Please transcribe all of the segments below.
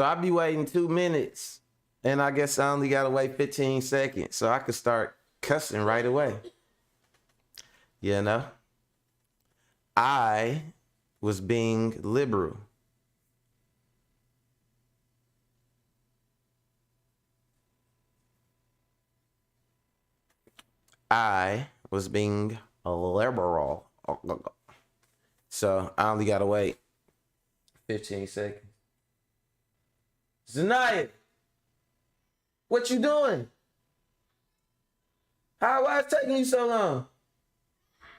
So I be waiting 2 minutes, and I guess I only gotta wait 15 seconds, so I could start cussing right away. You know? I was being liberal. I was being liberal. So I only gotta wait 15 seconds. Zanaya, what you doing? Why it's taking you so long?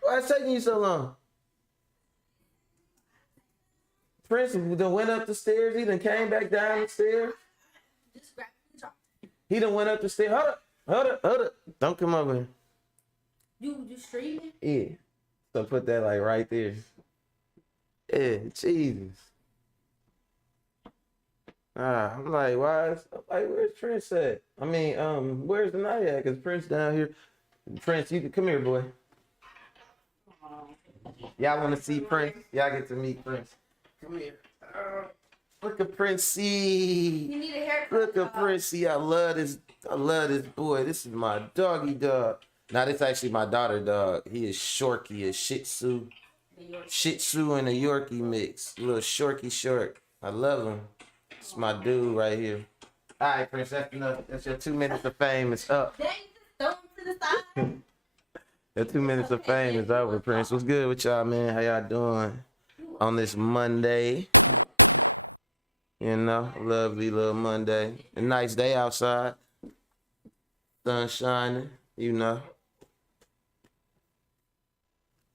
Why it's taking you so long? Prince done went up the stairs. He done came back down the stairs. He done went up the stairs. Hold up. Don't come over here. You streaming? Yeah. So put that like right there. Yeah, Jesus. I'm like, where's Prince at? I mean, where's the night at? Cause Prince down here. Prince, you can come here, boy. Y'all want to see Prince? Y'all get to meet Prince. Come here. Look at Princey. You need a haircut. Look at Princey. I love this boy. This is my doggy dog. Now this is actually my daughter dog. He is Shorky, a Shih Tzu. Shih Tzu and a Yorkie mix. A little Shorky short. I love him. It's my dude right here. All right, Prince, that's enough. That's your 2 minutes of fame. It's up. Dang, just throw him to the side. Your 2 minutes of fame is over, Prince. What's good with y'all, man? How y'all doing on this Monday? You know, lovely little Monday. A nice day outside. Sun shining, you know.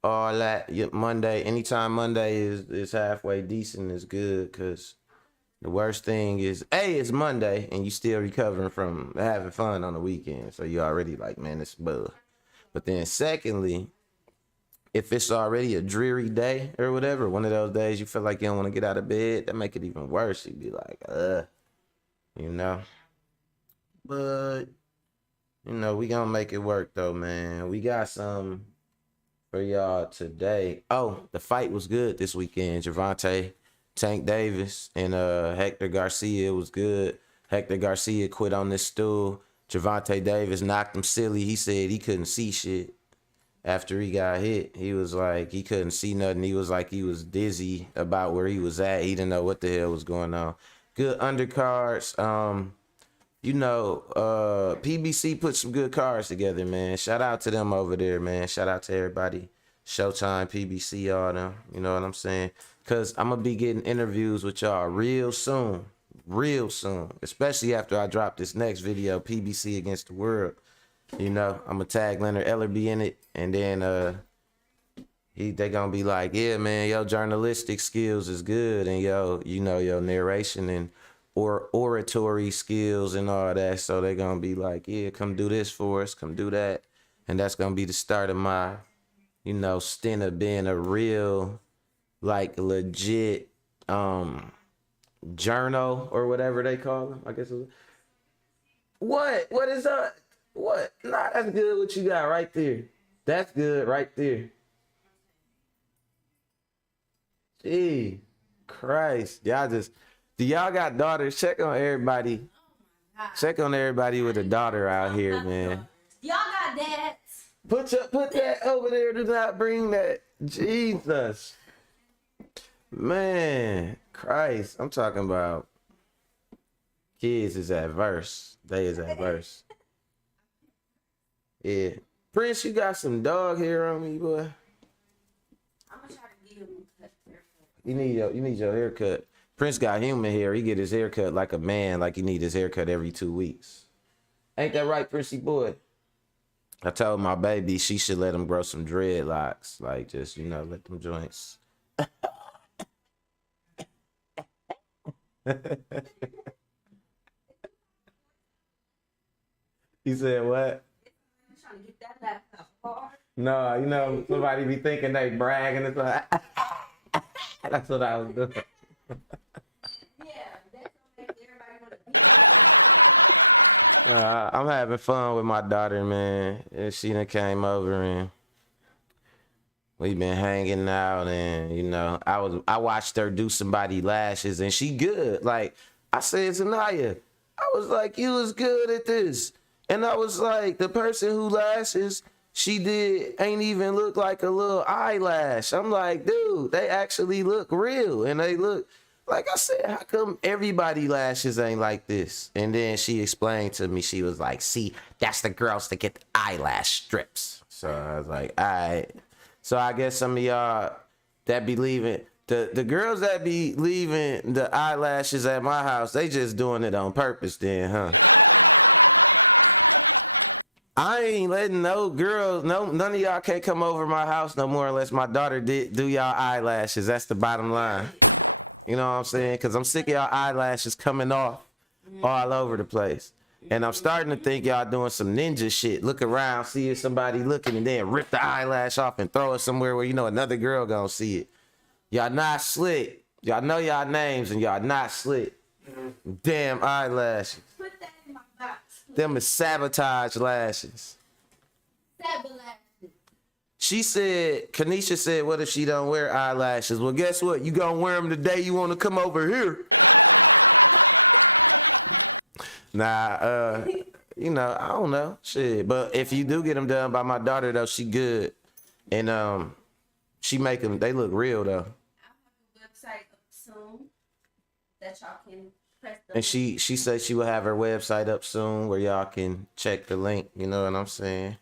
All that. Monday, anytime Monday is halfway decent is good, because the worst thing is, it's Monday and you still recovering from having fun on the weekend. So you already like, man, it's bug. But then secondly, if it's already a dreary day or whatever, one of those days you feel like you don't want to get out of bed, that make it even worse. You'd be like, you know. But, you know, we gonna make it work though, man. We got some for y'all today. Oh, the fight was good this weekend. Gervonta Tank Davis and Hector Garcia was good. Hector Garcia quit on this stool. Gervonta Davis knocked him silly. He said he couldn't see shit after he got hit. He was like, he couldn't see nothing. He was like, he was dizzy about where he was at. He didn't know what the hell was going on. Good undercards. You know, PBC put some good cards together, man. Shout out to them over there, man. Shout out to everybody. Showtime, PBC, all them. You know what I'm saying? Because I'm going to be getting interviews with y'all real soon. Real soon. Especially after I drop this next video, PBC Against the World. You know, I'm going to tag Leonard Ellerby in it. And then they going to be like, yeah, man, your journalistic skills is good. And you know, your narration and oratory skills and all that. So they going to be like, yeah, come do this for us. Come do that. And that's going to be the start of my, you know, stint of being a real, like, legit journal or whatever they call them, I guess. What is that? What? Nah, that's good what you got right there. That's good right there. Gee, Christ. Do y'all got daughters? Check on everybody. Check on everybody with a daughter out here, man. Y'all got dads. Put that over there. Do not bring that. Jesus. Man, Christ. I'm talking about kids is adverse. They is adverse. Yeah. Prince, you got some dog hair on me, boy. I'm gonna try to give him a cut. You need your haircut. Prince got human hair. He get his haircut like a man, like he need his haircut every 2 weeks. Ain't that right, Princey boy? I told my baby she should let him grow some dreadlocks. Like, just, you know, let them joints. He said what? I'm trying to get that laptop hard. No, you know, somebody be thinking they bragging. It's like, that's what I was doing. I'm having fun with my daughter, man. And she done came over and we been hanging out, and you know, I watched her do somebody lashes, and she good. Like, I said, Zanaya, I was like, you was good at this. And I was like, the person who lashes, she did ain't even look like a little eyelash. I'm like, dude, they actually look real. And they look, like I said, how come everybody lashes ain't like this? And then she explained to me, she was like, see, that's the girls that get the eyelash strips. So I was like, all right. So I guess some of y'all that be leaving, the girls that be leaving the eyelashes at my house, they just doing it on purpose then, huh? I ain't letting no girls, none of y'all can't come over my house no more unless my daughter did do y'all eyelashes. That's the bottom line. You know what I'm saying? Because I'm sick of y'all eyelashes coming off all over the place. And I'm starting to think y'all doing some ninja shit. Look around, see if somebody looking, and then rip the eyelash off and throw it somewhere where you know another girl gonna see it. Y'all not slick. Y'all know y'all names and y'all not slick. Damn eyelashes. Put that in my box. Them is sabotage lashes. Sabotage. She said, Kanisha said, what if she don't wear eyelashes? Well, guess what? You gonna wear them the day you want to come over here. Nah, you know, I don't know. Shit. But if you do get them done by my daughter, though, she good. And she make them, they look real, though. I'll have a website up soon that y'all can press the And she said she will have her website up soon where y'all can check the link. You know what I'm saying?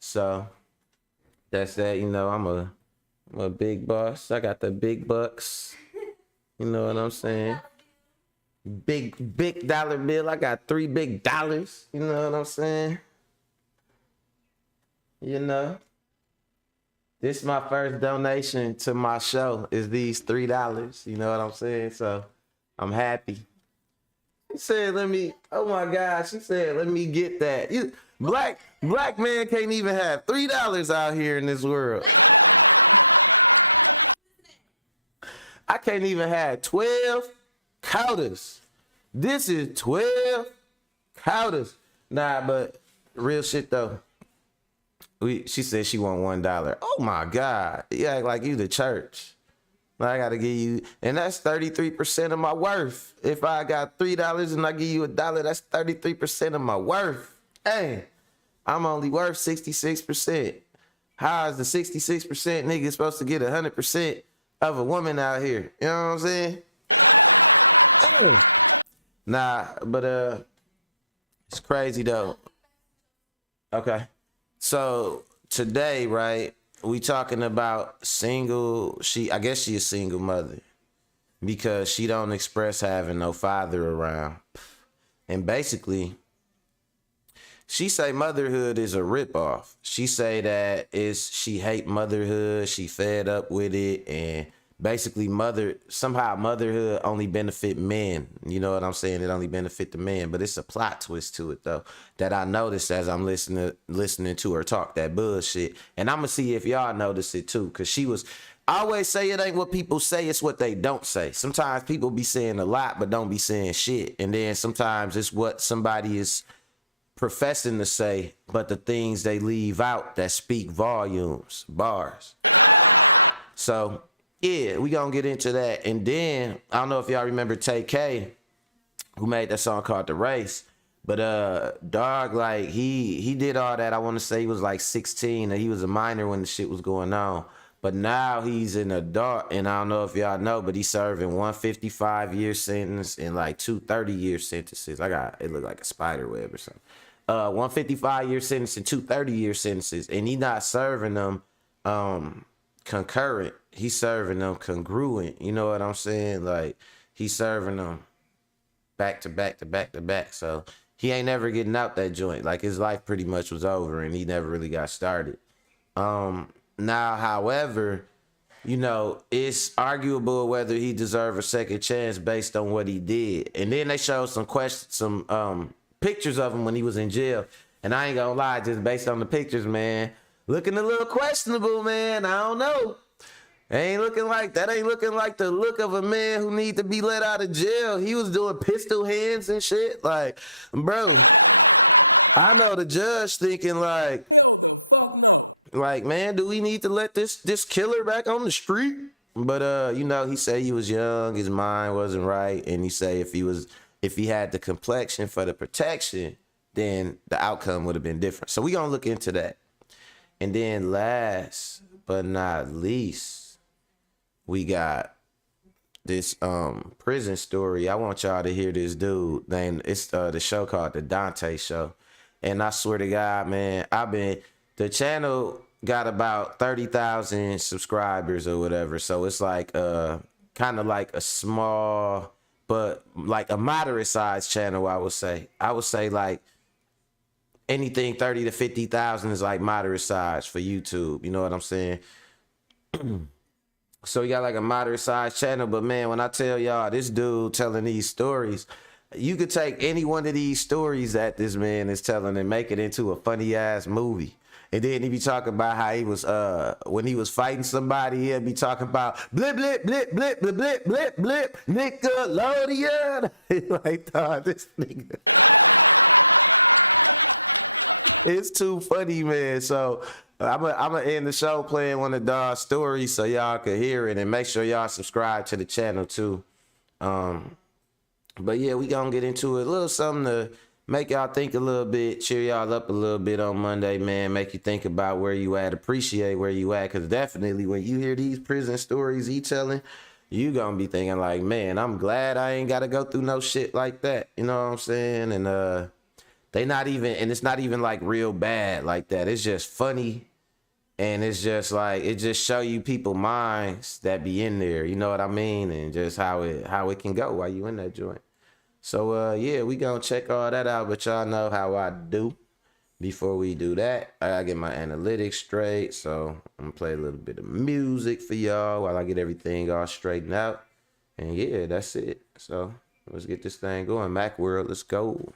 So that's that. You know, I'm a big boss. I got the big bucks. You know what I'm saying? Big dollar bill. I got $3 big. You know what I'm saying? You know, this is my first donation to my show. Is these $3? You know what I'm saying? So I'm happy. She said, "Let me." Oh my gosh, she said, "Let me get that." Black man can't even have $3 out here in this world. I can't even have 12 quarters. This is 12 quarters. Nah, but real shit though. She said she want $1. Oh my God. You act like you the church. I gotta give you, and that's 33% of my worth. If I got $3 and I give you $1, that's 33% of my worth. Hey, I'm only worth 66%. How is the 66% nigga supposed to get 100% of a woman out here? You know what I'm saying? Hey. Nah, but it's crazy though. Okay. So today, right, we talking about single. I guess she a single mother because she don't express having no father around. And basically, she say motherhood is a ripoff. She say that she hate motherhood. She fed up with it, and basically somehow motherhood only benefit men. You know what I'm saying? It only benefit the men, but it's a plot twist to it though that I noticed as I'm listening to her talk that bullshit. And I'm gonna see if y'all notice it too, cause I always say it ain't what people say, it's what they don't say. Sometimes people be saying a lot but don't be saying shit, and then sometimes it's what somebody is professing to say, but the things they leave out that speak volumes, bars. So yeah, we gonna get into that. And then I don't know if y'all remember TayK, who made that song called The Race. But dog, like he did all that. I want to say he was like 16, and he was a minor when the shit was going on. But now he's an adult, and I don't know if y'all know, but he's serving 155-year sentence and like 2 30-year sentences. It looked like a spider web or something. 155-year sentence and 2 30-year sentences, and he not serving them concurrent. He's serving them congruent. You know what I'm saying? Like he's serving them back to back to back to back. So he ain't never getting out that joint. Like his life pretty much was over, and he never really got started. Now, however, you know, it's arguable whether he deserved a second chance based on what he did. And then they showed some pictures of him when he was in jail. And I ain't gonna lie, just based on the pictures, man, looking a little questionable, man. I don't know. Ain't looking like the look of a man who need to be let out of jail. He was doing pistol hands and shit. Like, bro, I know the judge thinking like, man, do we need to let this killer back on the street? But he said he was young, his mind wasn't right, and he say if he had the complexion for the protection, then the outcome would have been different. So we gonna look into that. And then last but not least, we got this prison story. I want y'all to hear this dude named it's the show called the Donta Show. And I swear to God, man, the channel got about 30,000 subscribers or whatever. So it's like kind of like a small but like a moderate sized channel, I would say. I would say like anything 30 to 50,000 is like moderate size for YouTube. You know what I'm saying? So you got like a moderate sized channel, but man, when I tell y'all this dude telling these stories, you could take any one of these stories that this man is telling and make it into a funny ass movie. And then he be talking about how he was when he was fighting somebody, he'd be talking about blip blip blip blip blip blip blip blip Nickelodeon. Like, dog, this nigga. It's too funny, man. So I'm gonna end the show playing one of Dawg's stories so y'all can hear it, and make sure y'all subscribe to the channel too. But yeah, we gonna get into it. A little something to make y'all think a little bit, cheer y'all up a little bit on Monday, man. Make you think about where you at, appreciate where you at, cause definitely when you hear these prison stories he telling, you gonna be thinking like, man, I'm glad I ain't gotta go through no shit like that. You know what I'm saying? And it's not even like real bad like that. It's just funny. And it's just like, it just show you people minds that be in there. You know what I mean? And just how it can go while you in that joint. So, yeah, we gonna check all that out. But y'all know how I do. Before we do that, I gotta get my analytics straight. So I'm gonna play a little bit of music for y'all while I get everything all straightened out. And yeah, that's it. So let's get this thing going. Mac World, let's go.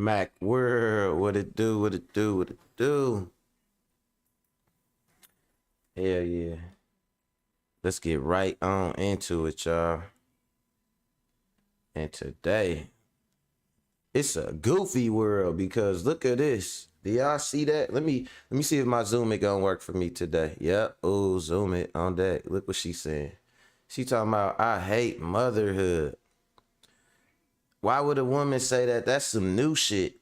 Mac World, what it do, what it do, what it do. Hell yeah. Let's get right on into it, y'all. And today, it's a goofy world because look at this. Do y'all see that? Let me see if my Zoom it gonna work for me today. Yep. Oh, Zoom it on that. Look what she's saying. She talking about I hate motherhood. Why would a woman say that? That's some new shit.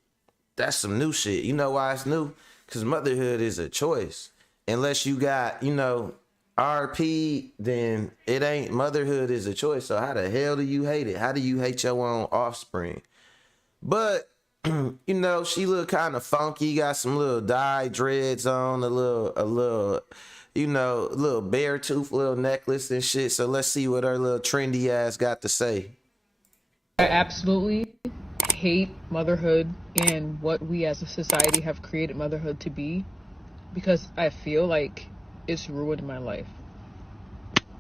That's some new shit. You know why it's new? Because motherhood is a choice. Unless you got, RP, then it ain't. Motherhood is a choice. So how the hell do you hate it? How do you hate your own offspring? But, she look kind of funky, got some little dye dreads on, a little bear tooth little necklace and shit. So let's see what her little trendy ass got to say. I absolutely hate motherhood and what we as a society have created motherhood to be, because I feel like it's ruined my life.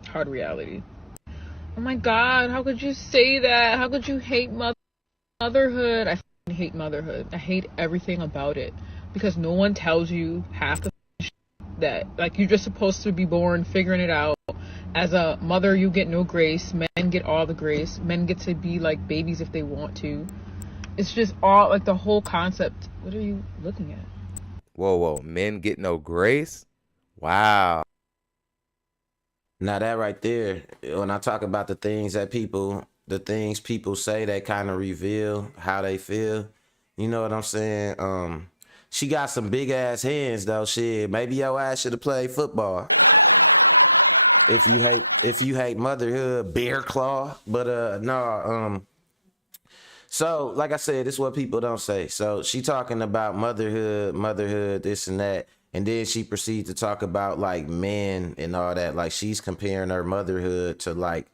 Hard reality. Oh my God, how could you say that? How could you hate motherhood? I hate motherhood. I hate everything about it, because no one tells you half the shit that, like, you're just supposed to be born figuring it out. As a mother, you get no grace. Men get all the grace. Men get to be like babies if they want to. It's just all like the whole concept. What are you looking at? Whoa. Men get no grace? Wow. Now that right there, when I talk about the things people say that kind of reveal how they feel, you know what I'm saying? She got some big ass hands though. Shit, maybe your ass should have played football. If you hate motherhood, bear claw. But no. So like I said, this is what people don't say. So she talking about motherhood, this and that. And then she proceeds to talk about like men and all that. Like she's comparing her motherhood to like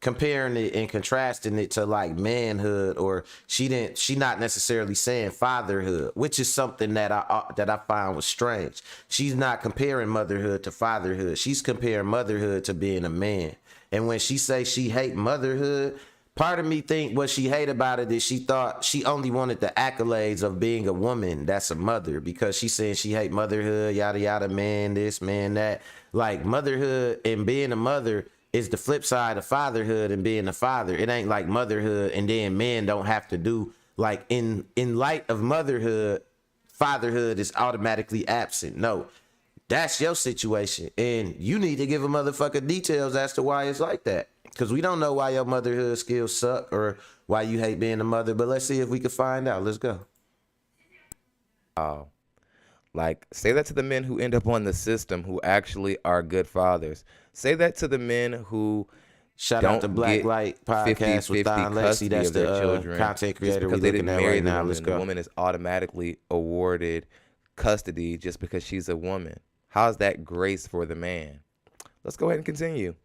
comparing it and contrasting it to like manhood, or she not necessarily saying fatherhood, which is something that I found was strange. She's not comparing motherhood to fatherhood. She's comparing motherhood to being a man. And when she say she hate motherhood, part of me think what she hate about it is she thought she only wanted the accolades of being a woman that's a mother, because she's saying she hate motherhood, yada yada, man this, man that. Like motherhood and being a mother is the flip side of fatherhood and being a father. It ain't like motherhood and then men don't have to do, like in light of motherhood, fatherhood is automatically absent. No, that's your situation, and you need to give a motherfucker details as to why it's like that, because we don't know why your motherhood skills suck or why you hate being a mother. But let's see if we can find out. Let's go. Like, say that to the men who end up on the system who actually are good fathers. Say that to the men who Shout don't out to Black get Light Podcast with 50-50 Don Lexi. custody That's of their the children content just creator we because they looking didn't at marry right the now. woman. Let's The go. woman is automatically awarded custody just because she's a woman. How's that grace for the man? Let's go ahead and continue.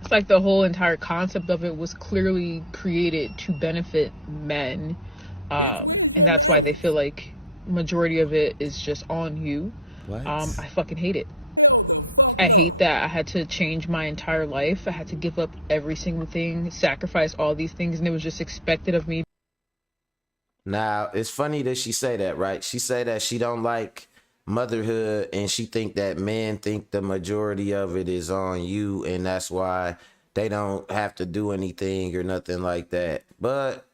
It's like the whole entire concept of it was clearly created to benefit men, and that's why they feel like majority of it is just on you. What? I fucking hate it. I hate that I had to change my entire life. I had to give up every single thing, sacrifice all these things, and it was just expected of me. Now, it's funny that she say that, right? She say that she don't like motherhood, and she think that men think the majority of it is on you, and that's why they don't have to do anything or nothing like that. But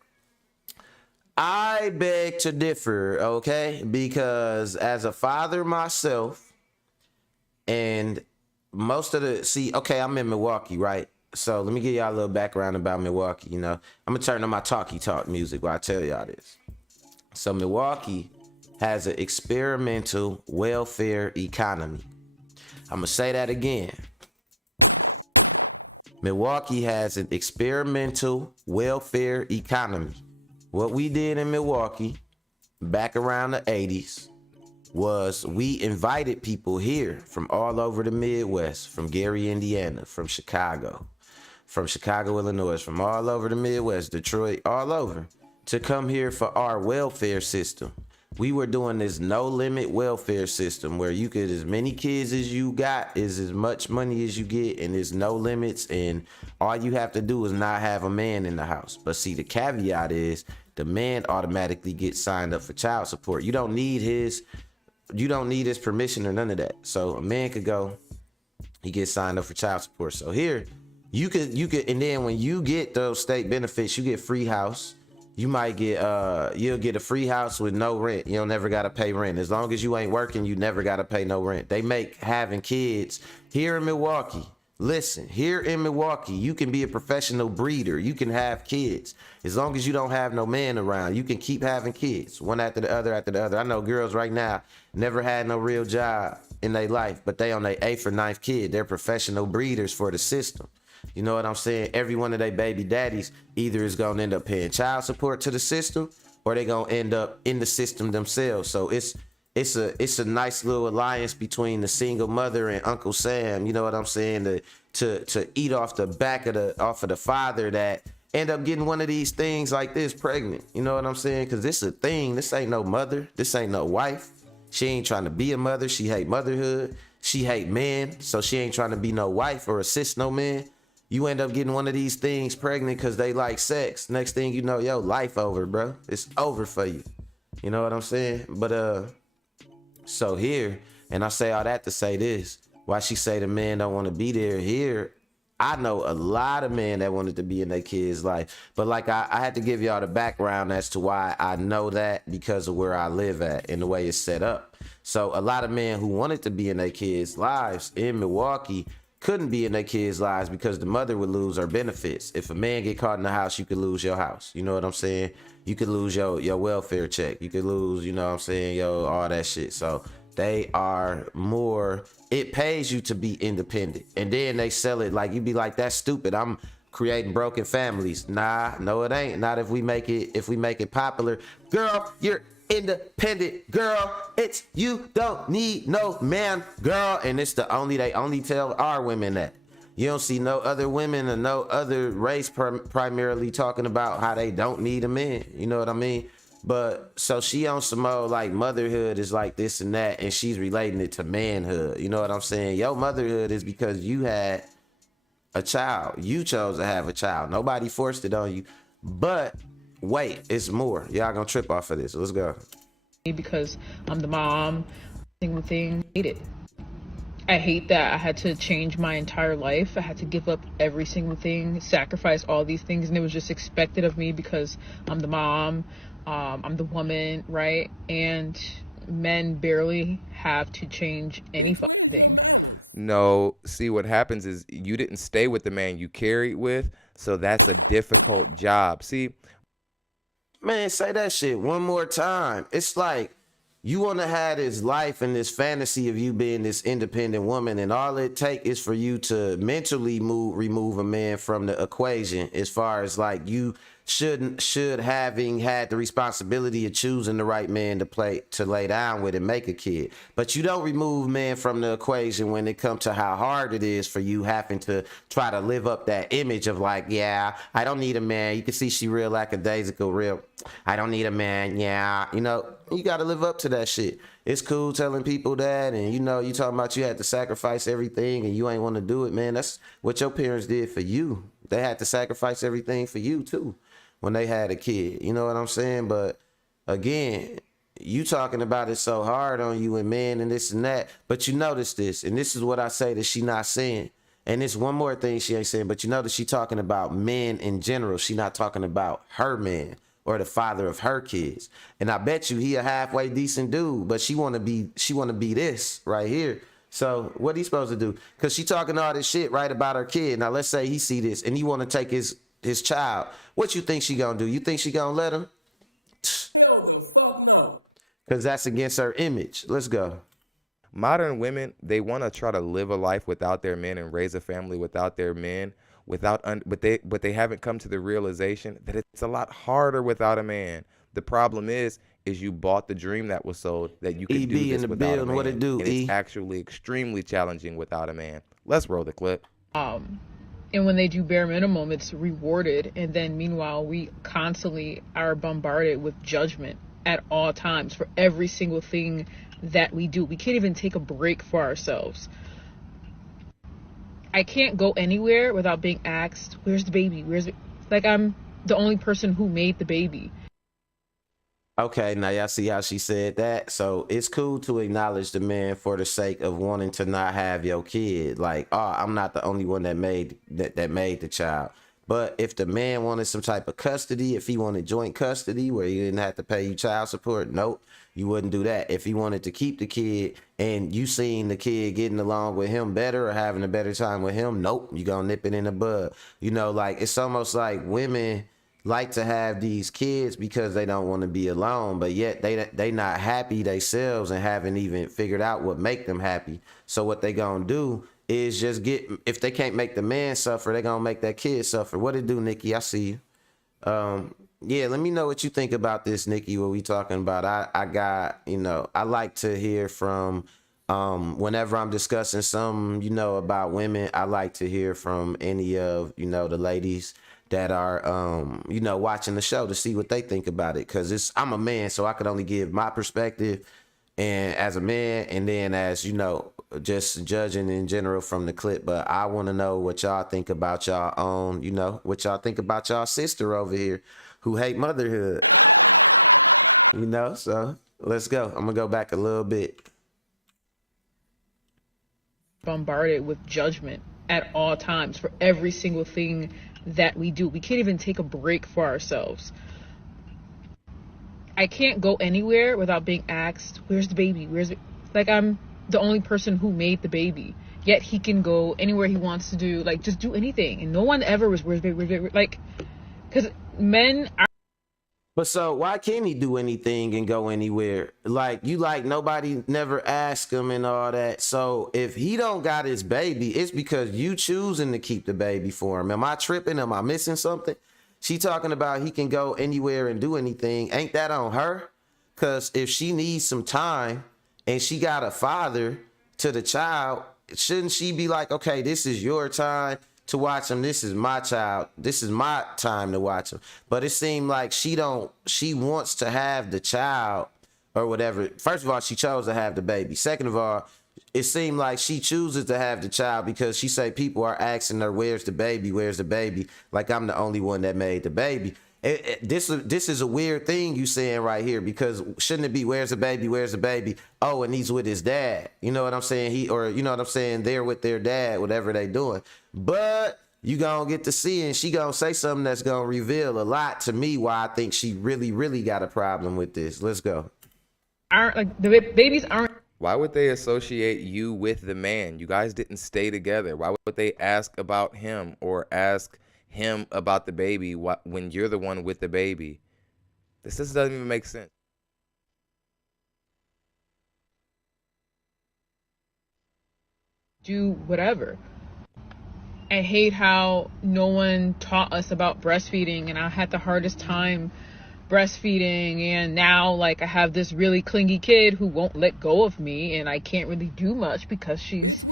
I beg to differ, okay? Because as a father myself, and I'm in Milwaukee, right? So let me give y'all a little background about Milwaukee. I'm gonna turn on my talkie talk music while I tell y'all this. So Milwaukee has an experimental welfare economy. I'm gonna say that again. Milwaukee has an experimental welfare economy. What we did in Milwaukee back around the 80s was we invited people here from all over the Midwest, from Gary, Indiana, from Chicago, Illinois, from all over the Midwest, Detroit, all over, to come here for our welfare system. We were doing this no limit welfare system where you could, as many kids as you got is as much money as you get, and there's no limits, and all you have to do is not have a man in the house. But see, the caveat is the man automatically gets signed up for child support. You don't need his permission or none of that. So a man could go, he gets signed up for child support. So here, you could, and then when you get those state benefits, you get free house. You might get, you'll get a free house with no rent. You don't never gotta pay rent. As long as you ain't working, you never gotta pay no rent. They make having kids here in Milwaukee. Listen, here in Milwaukee, you can be a professional breeder. You can have kids. As long as you don't have no man around, you can keep having kids, one after the other after the other. I know girls right now never had no real job in their life, but they on their 8th or 9th kid. They're professional breeders for the system. You know what I'm saying? Every one of their baby daddies either is going to end up paying child support to the system, or they going to end up in the system themselves. So it's a nice little alliance between the single mother and Uncle Sam. You know what I'm saying? To eat off the back of the father that end up getting one of these things like this pregnant. You know what I'm saying? Because this is a thing. This ain't no mother. This ain't no wife. She ain't trying to be a mother. She hate motherhood. She hate men. So she ain't trying to be no wife or assist no man. You end up getting one of these things pregnant because they like sex. Next thing you know, yo, life over, bro. It's over for you. You know what I'm saying? But so here, and I say all that to say this, why she say the man don't want to be there here, I know a lot of men that wanted to be in their kids' life. But like I had to give y'all the background as to why I know that, because of where I live at and the way it's set up. So a lot of men who wanted to be in their kids' lives in Milwaukee couldn't be in their kids' lives because the mother would lose her benefits. If a man get caught in the house, you could lose your house. You know what I'm saying? You could lose your welfare check. You could lose, you know what I'm saying, all that shit. So they are more, it pays you to be independent. And then they sell it like, you be like, that's stupid. I'm creating broken families. Nah, no, it ain't. Not if we make it popular. Girl, you're independent, girl. It's, you don't need no man, girl. And it's they only tell our women that. You don't see no other women or no other race primarily talking about how they don't need a man. You know what I mean? But so she on some old like motherhood is like this and that, and she's relating it to manhood. You know what I'm saying? Your motherhood is because you had a child. You chose to have a child. Nobody forced it on you. But wait, it's more. Y'all gonna trip off of this. Let's go. Because I'm the mom, single thing, hate it. I hate that I had to change my entire life. I had to give up every single thing, sacrifice all these things, and it was just expected of me because I'm the mom, I'm the woman, right? And men barely have to change any fucking thing. No, see, what happens is you didn't stay with the man you carried with, so that's a difficult job. See, man, say that shit one more time. It's like you want to have this life and this fantasy of you being this independent woman, and all it takes is for you to mentally remove a man from the equation, as far as like you should having had the responsibility of choosing the right man to lay down with and make a kid. But you don't remove man from the equation when it comes to how hard it is for you having to try to live up that image of like, yeah, I don't need a man. You can see she real lackadaisical, real, I don't need a man. Yeah, you know, you got to live up to that shit. It's cool telling people that, and you know, you talking about you had to sacrifice everything and you ain't want to do it, man. That's what your parents did for you. They had to sacrifice everything for you too when they had a kid. You know what I'm saying? But again, you talking about it so hard on you and men and this and that, but you notice this, and this is what I say that she not saying. And it's one more thing she ain't saying, but you notice she talking about men in general. She not talking about her man or the father of her kids. And I bet you he a halfway decent dude, but she wanna be this right here. So what he supposed to do? Cause she talking all this shit right about her kid. Now let's say he see this and he wanna take his child. What you think she gonna do? You think she gonna let him? Cause that's against her image. Let's go. modern women, they want to try to live a life without their men and raise a family without their men, but they haven't come to the realization that it's a lot harder without a man. The problem is you bought the dream that was sold that you could do this without a man. What it do, and it's actually extremely challenging without a man. Let's roll the clip. And when they do bare minimum, it's rewarded. And then meanwhile, we constantly are bombarded with judgment at all times for every single thing that we do. We can't even take a break for ourselves. I can't go anywhere without being asked, where's the baby? Like I'm the only person who made the baby. Okay, now y'all see how she said that. So it's cool to acknowledge the man for the sake of wanting to not have your kid. Like, oh, I'm not the only one that made the child. But if the man wanted some type of custody, if he wanted joint custody where he didn't have to pay you child support, nope, you wouldn't do that. If he wanted to keep the kid and you seen the kid getting along with him better or having a better time with him, nope, you gonna nip it in the bud. You know, like it's almost like women like to have these kids because they don't want to be alone, but yet they not happy themselves and haven't even figured out what make them happy. So what they gonna do is just get, if they can't make the man suffer, they gonna make that kid suffer. What it do, Nikki? I see you. Yeah, let me know what you think about this, Nikki, what we talking about. I got, I like to hear from, whenever I'm discussing some, about women, I like to hear from any of, the ladies that are, watching the show to see what they think about it. Cause I'm a man, so I could only give my perspective and as a man, and then as, just judging in general from the clip. But I want to know what y'all think about y'all own, what y'all think about y'all sister over here who hate motherhood, so let's go. I'm gonna go back a little bit. Bombarded with judgment at all times for every single thing that we do. We can't even take a break for ourselves. I can't go anywhere without being asked, where's the baby? Like, I'm the only person who made the baby. Yet he can go anywhere he wants to do, like, just do anything. And no one ever was, where's the baby? Like, because men are. But so why can't he do anything and go anywhere? Like, nobody never asked him and all that. So if he don't got his baby, it's because you choosing to keep the baby for him. Am I tripping? Am I missing something? She talking about he can go anywhere and do anything. Ain't that on her? Because if she needs some time and she got a father to the child, shouldn't she be like, okay, this is your time to watch him. This is my child. This is my time to watch him. But it seemed like she wants to have the child or whatever. First of all, she chose to have the baby. Second of all, it seemed like she chooses to have the child because she say people are asking her, where's the baby? Where's the baby? Like I'm the only one that made the baby. This is a weird thing you saying right here, because shouldn't it be where's the baby? Where's the baby? Oh, and he's with his dad. You know what I'm saying? They're with their dad, whatever they doing. But you gonna get to see, and she gonna say something that's gonna reveal a lot to me why I think she really, really got a problem with this. Let's go. Aren't like the babies aren't. Why would they associate you with the man? You guys didn't stay together. Why would they ask about him or ask him about the baby when you're the one with the baby? This just doesn't even make sense. Do whatever. I hate how no one taught us about breastfeeding, and I had the hardest time breastfeeding, and now like I have this really clingy kid who won't let go of me, and I can't really do much because she's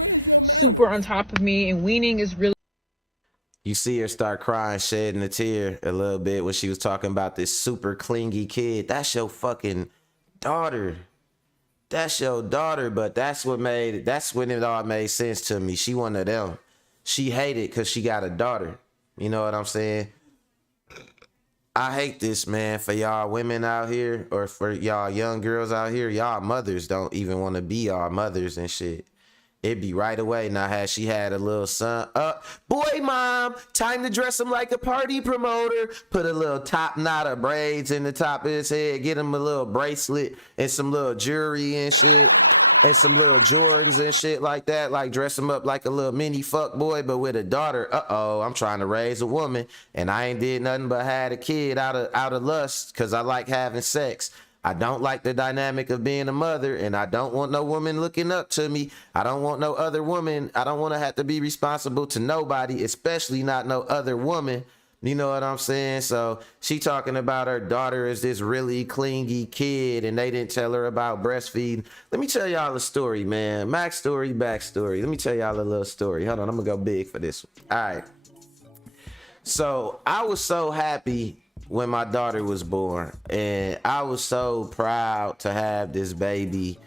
super on top of me, and weaning is really. You see her start crying, shedding a tear a little bit when she was talking about this super clingy kid. That's your fucking daughter. That's your daughter, but that's when it all made sense to me. She one of them. She hated because she got a daughter. You know what I'm saying? I hate this, man, for y'all women out here, or for y'all young girls out here. Y'all mothers don't even want to be our mothers and shit. It'd be right away. Now, had she had a little son, boy, mom, time to dress him like a party promoter. Put a little top knot of braids in the top of his head. Get him a little bracelet and some little jewelry and shit. And some little Jordans and shit like that. Like dress him up like a little mini fuck boy, but with a daughter. Uh-oh, I'm trying to raise a woman. And I ain't did nothing but had a kid out of lust because I like having sex. I don't like the dynamic of being a mother, and I don't want no woman looking up to me. I don't want no other woman. I don't want to have to be responsible to nobody, especially not no other woman. You know what I'm saying? So she talking about her daughter is this really clingy kid, and they didn't tell her about breastfeeding. Let me tell y'all a story, man. Max story, backstory. Let me tell y'all a little story. Hold on, I'm gonna go big for this one. All right. So I was so happy when my daughter was born, and I was so proud to have this baby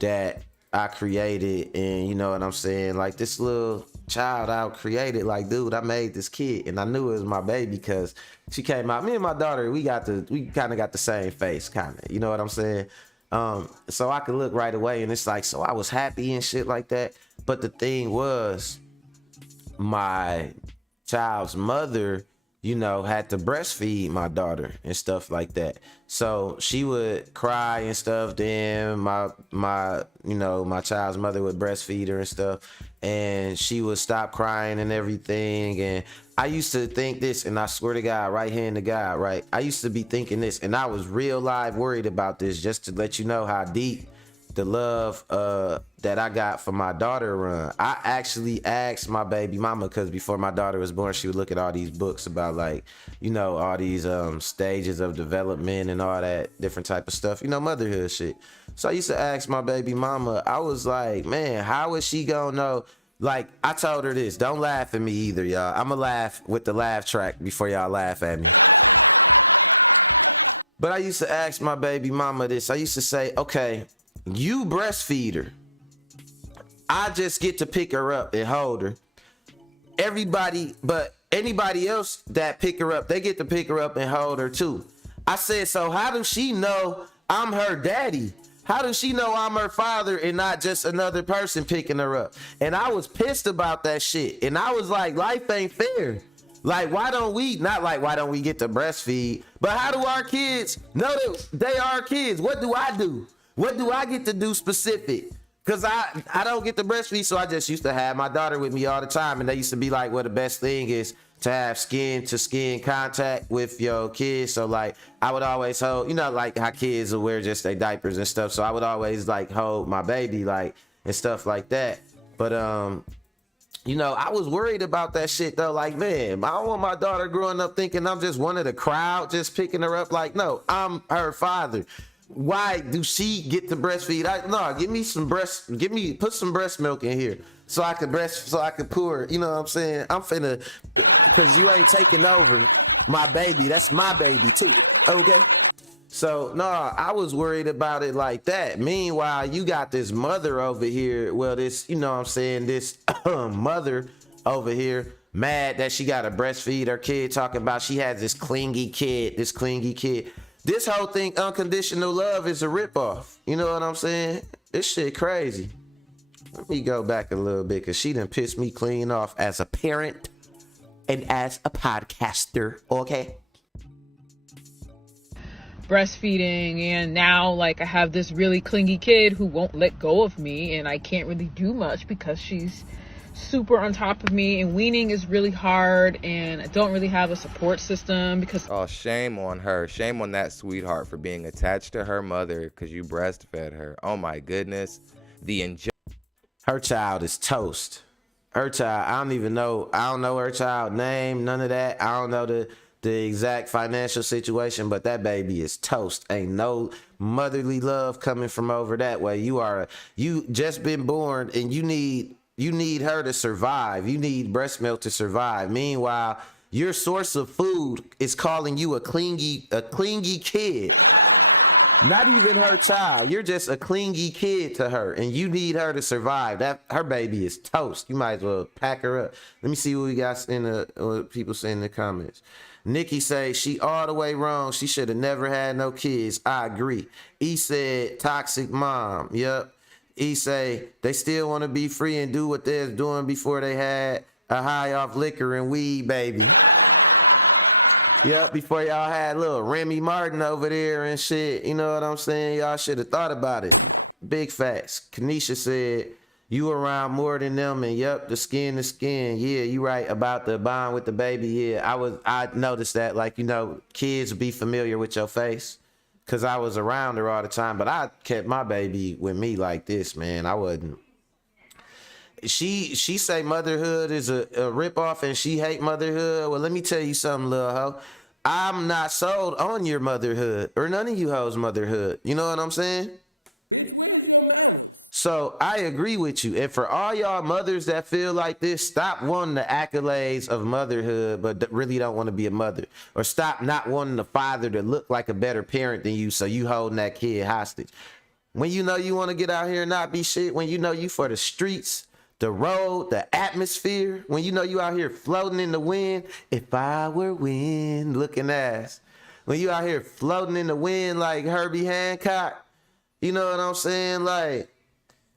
that I created, and you know what I'm saying, like this little child I created. Like, dude, I made this kid, and I knew it was my baby because she came out. Me and my daughter, we kind of got the same face, kind of. You know what I'm saying? So I could look right away, and it's like, so I was happy and shit like that. But the thing was, my child's mother, you know, had to breastfeed my daughter and stuff like that. So she would cry and stuff. Then my child's mother would breastfeed her and stuff, and she would stop crying and everything. And I used to think this, and I swear to God, right hand to God, right? I used to be thinking this, and I was real live worried about this, just to let you know how deep the love that I got for my daughter run. I actually asked my baby mama, because before my daughter was born, she would look at all these books about, like, you know, all these stages of development and all that different type of stuff, you know, motherhood shit. So I used to ask my baby mama, I was like, man, how is she gonna know? Like, I told her this, don't laugh at me either, y'all. I'ma laugh with the laugh track before y'all laugh at me. But I used to ask my baby mama this. I used to say, okay, you breastfeed her. I just get to pick her up and hold her. Everybody, but anybody else that pick her up, they get to pick her up and hold her too. I said, so how does she know I'm her daddy? How does she know I'm her father and not just another person picking her up? And I was pissed about that shit. And I was like, life ain't fair. Like, why don't we get to breastfeed? But how do our kids know that they are kids? What do I do? What do I get to do specific? Because I don't get to breastfeed, so I just used to have my daughter with me all the time. And they used to be like, well, the best thing is to have skin to skin contact with your kids. So, like, I would always hold, you know, like how kids will wear just their diapers and stuff. So I would always, like, hold my baby, like, and stuff like that. But, you know, I was worried about that shit, though. Like, man, I don't want my daughter growing up thinking I'm just one of the crowd just picking her up. Like, no, I'm her father. Why do she get to breastfeed? Put some breast milk in here so I could pour. You know what I'm saying? I'm finna, because you ain't taking over my baby. That's my baby too. Okay. So no, I was worried about it like that. Meanwhile, you got this mother over here. Well, this, you know what I'm saying, this mother over here mad that she got to breastfeed her kid, talking about she has this clingy kid. This whole thing, unconditional love, is a ripoff. You know what I'm saying? This shit crazy. Let me go back a little bit, because she done pissed me clean off as a parent and as a podcaster, okay? Breastfeeding, and now, like, I have this really clingy kid who won't let go of me, and I can't really do much because she's super on top of me, and weaning is really hard, and I don't really have a support system because Shame on her. Shame on that sweetheart for being attached to her mother because you breastfed her. Oh my goodness. Her child is toast. Her child, I don't know her child name, none of that. I don't know the exact financial situation, but that baby is toast. Ain't no motherly love coming from over that way. You just been born, and you need her to survive. You need breast milk to survive. Meanwhile, your source of food is calling you a clingy kid. Not even her child. You're just a clingy kid to her, and you need her to survive. That her baby is toast. You might as well pack her up. Let me see what we got in what people say in the comments. Nikki say she all the way wrong. She should have never had no kids. I agree. E said toxic mom. Yep. He say they still want to be free and do what they was doing before they had a high off liquor and weed, baby. Yep, before y'all had little Remy Martin over there and shit. You know what I'm saying? Y'all should have thought about it. Big facts. Kanisha said you around more than them, and yep, the skin to skin. Yeah, you right about the bond with the baby. Yeah, I noticed that, like, you know, kids be familiar with your face. Cause I was around her all the time, but I kept my baby with me like this, man. I wasn't. She say motherhood is a ripoff, and she hate motherhood. Well, let me tell you something, little hoe. I'm not sold on your motherhood or none of you hoes' motherhood. You know what I'm saying? So I agree with you. And for all y'all mothers that feel like this, stop wanting the accolades of motherhood, but really don't want to be a mother. Or stop not wanting the father to look like a better parent than you, so you holding that kid hostage. When you know you want to get out here and not be shit, when you know you for the streets the road, the atmosphere, when you know you out here floating in the wind. If I were wind looking ass. When you out here floating in the wind like Herbie Hancock, you know what I'm saying? Like,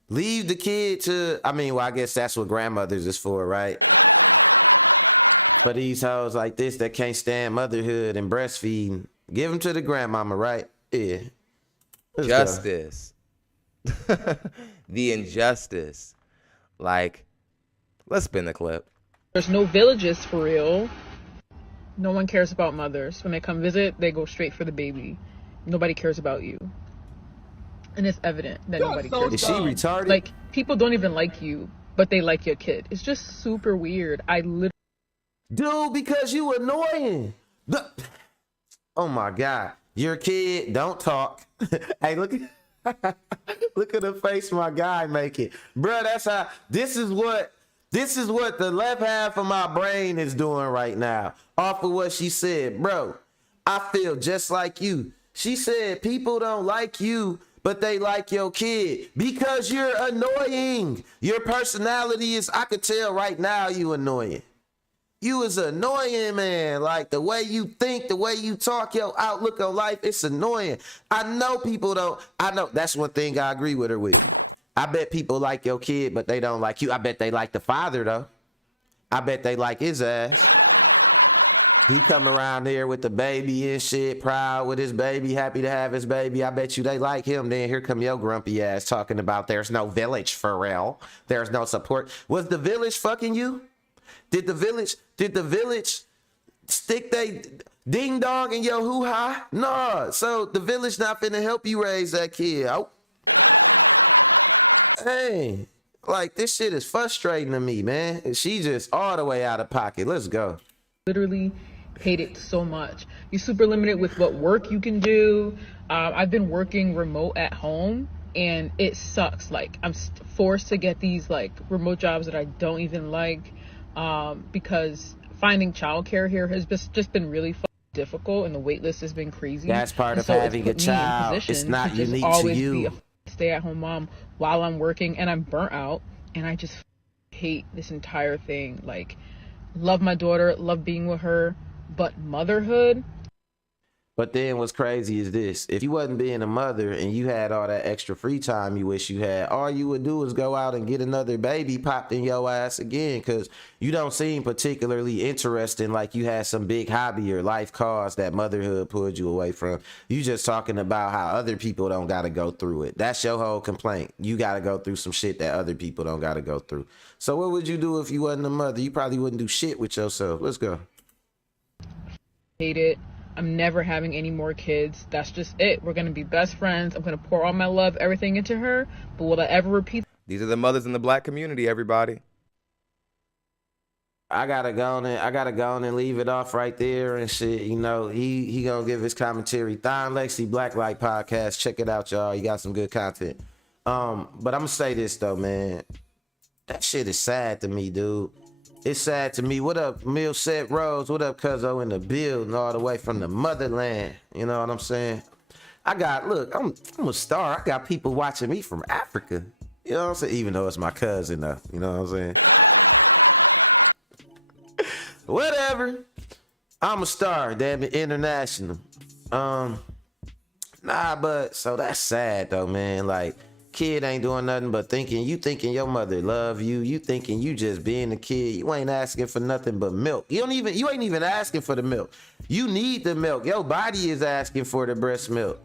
leave the kid to, I mean, well, I guess that's what grandmothers is for, right? But these hoes like this that can't stand motherhood and breastfeeding, give them to the grandmama, right? Yeah. Let's go. Justice. The injustice. Like, let's spin the clip. There's no villages for real. No one cares about mothers. When they come visit, they go straight for the baby. Nobody cares about you. And it's evident that nobody cares. Is she retarded? Like, people don't even like you, but they like your kid. It's just super weird. Dude, because you annoying. Oh my God. Your kid, don't talk. Hey, look at look at the face my guy making. Bruh, that's how, this is what the left half of my brain is doing right now. Off of what she said. Bro, I feel just like you. She said people don't like you, but they like your kid because you're annoying. Your personality is, I could tell right now you annoying. You is annoying, man. Like the way you think, the way you talk, your outlook on life, it's annoying. I know people don't, I know that's one thing I agree with her with. I bet people like your kid, but they don't like you. I bet they like the father though. I bet they like his ass. He come around there with the baby and shit, proud with his baby, happy to have his baby. I bet you they like him. Then here come your grumpy ass talking about there's no village for real. There's no support. Was the village fucking you? Did the village stick they ding dong in your hoo-ha? No. So the village not finna help you raise that kid. Oh. Hey, like this shit is frustrating to me, man. She just all the way out of pocket. Let's go. Literally hate it so much. You're super limited with what work you can do. I've been working remote at home and it sucks. Like I'm forced to get these like remote jobs that I don't even like because finding childcare here has just been really difficult and the wait list has been crazy. That's part of having a child. It's not unique to you. Be a stay-at-home mom while I'm working and I'm burnt out and I just hate this entire thing. Like, love my daughter, love being with her, but motherhood. But then what's crazy is this. If you wasn't being a mother and you had all that extra free time you wish you had, all you would do is go out and get another baby popped in your ass again because you don't seem particularly interesting like you had some big hobby or life cause that motherhood pulled you away from. You just talking about how other people don't got to go through it. That's your whole complaint. You got to go through some shit that other people don't got to go through. So what would you do if you wasn't a mother? You probably wouldn't do shit with yourself. Let's go. Hate it. I'm never having any more kids. That's just it. We're going to be best friends. I'm going to pour all my love, everything into her. But will I ever repeat? These are the mothers in the black community, everybody. I gotta go on and leave it off right there and shit. You know, he gonna give his commentary. Thon Lexi Blacklight Podcast. Check it out, y'all. You got some good content. But I'm gonna say this though, man. That shit is sad to me, dude. It's sad to me. What up, Millset Rose? What up, Cuzzo in the building all the way from the motherland? You know what I'm saying? I'm a star. I got people watching me from Africa. You know what I'm saying? Even though it's my cousin though. You know what I'm saying? Whatever. I'm a star, damn it, international. But so that's sad though, man. Like, kid ain't doing nothing but thinking your mother love you. You thinking you just being a kid. You ain't asking for nothing but milk. You ain't even asking for the milk. You need the milk. Your body is asking for the breast milk.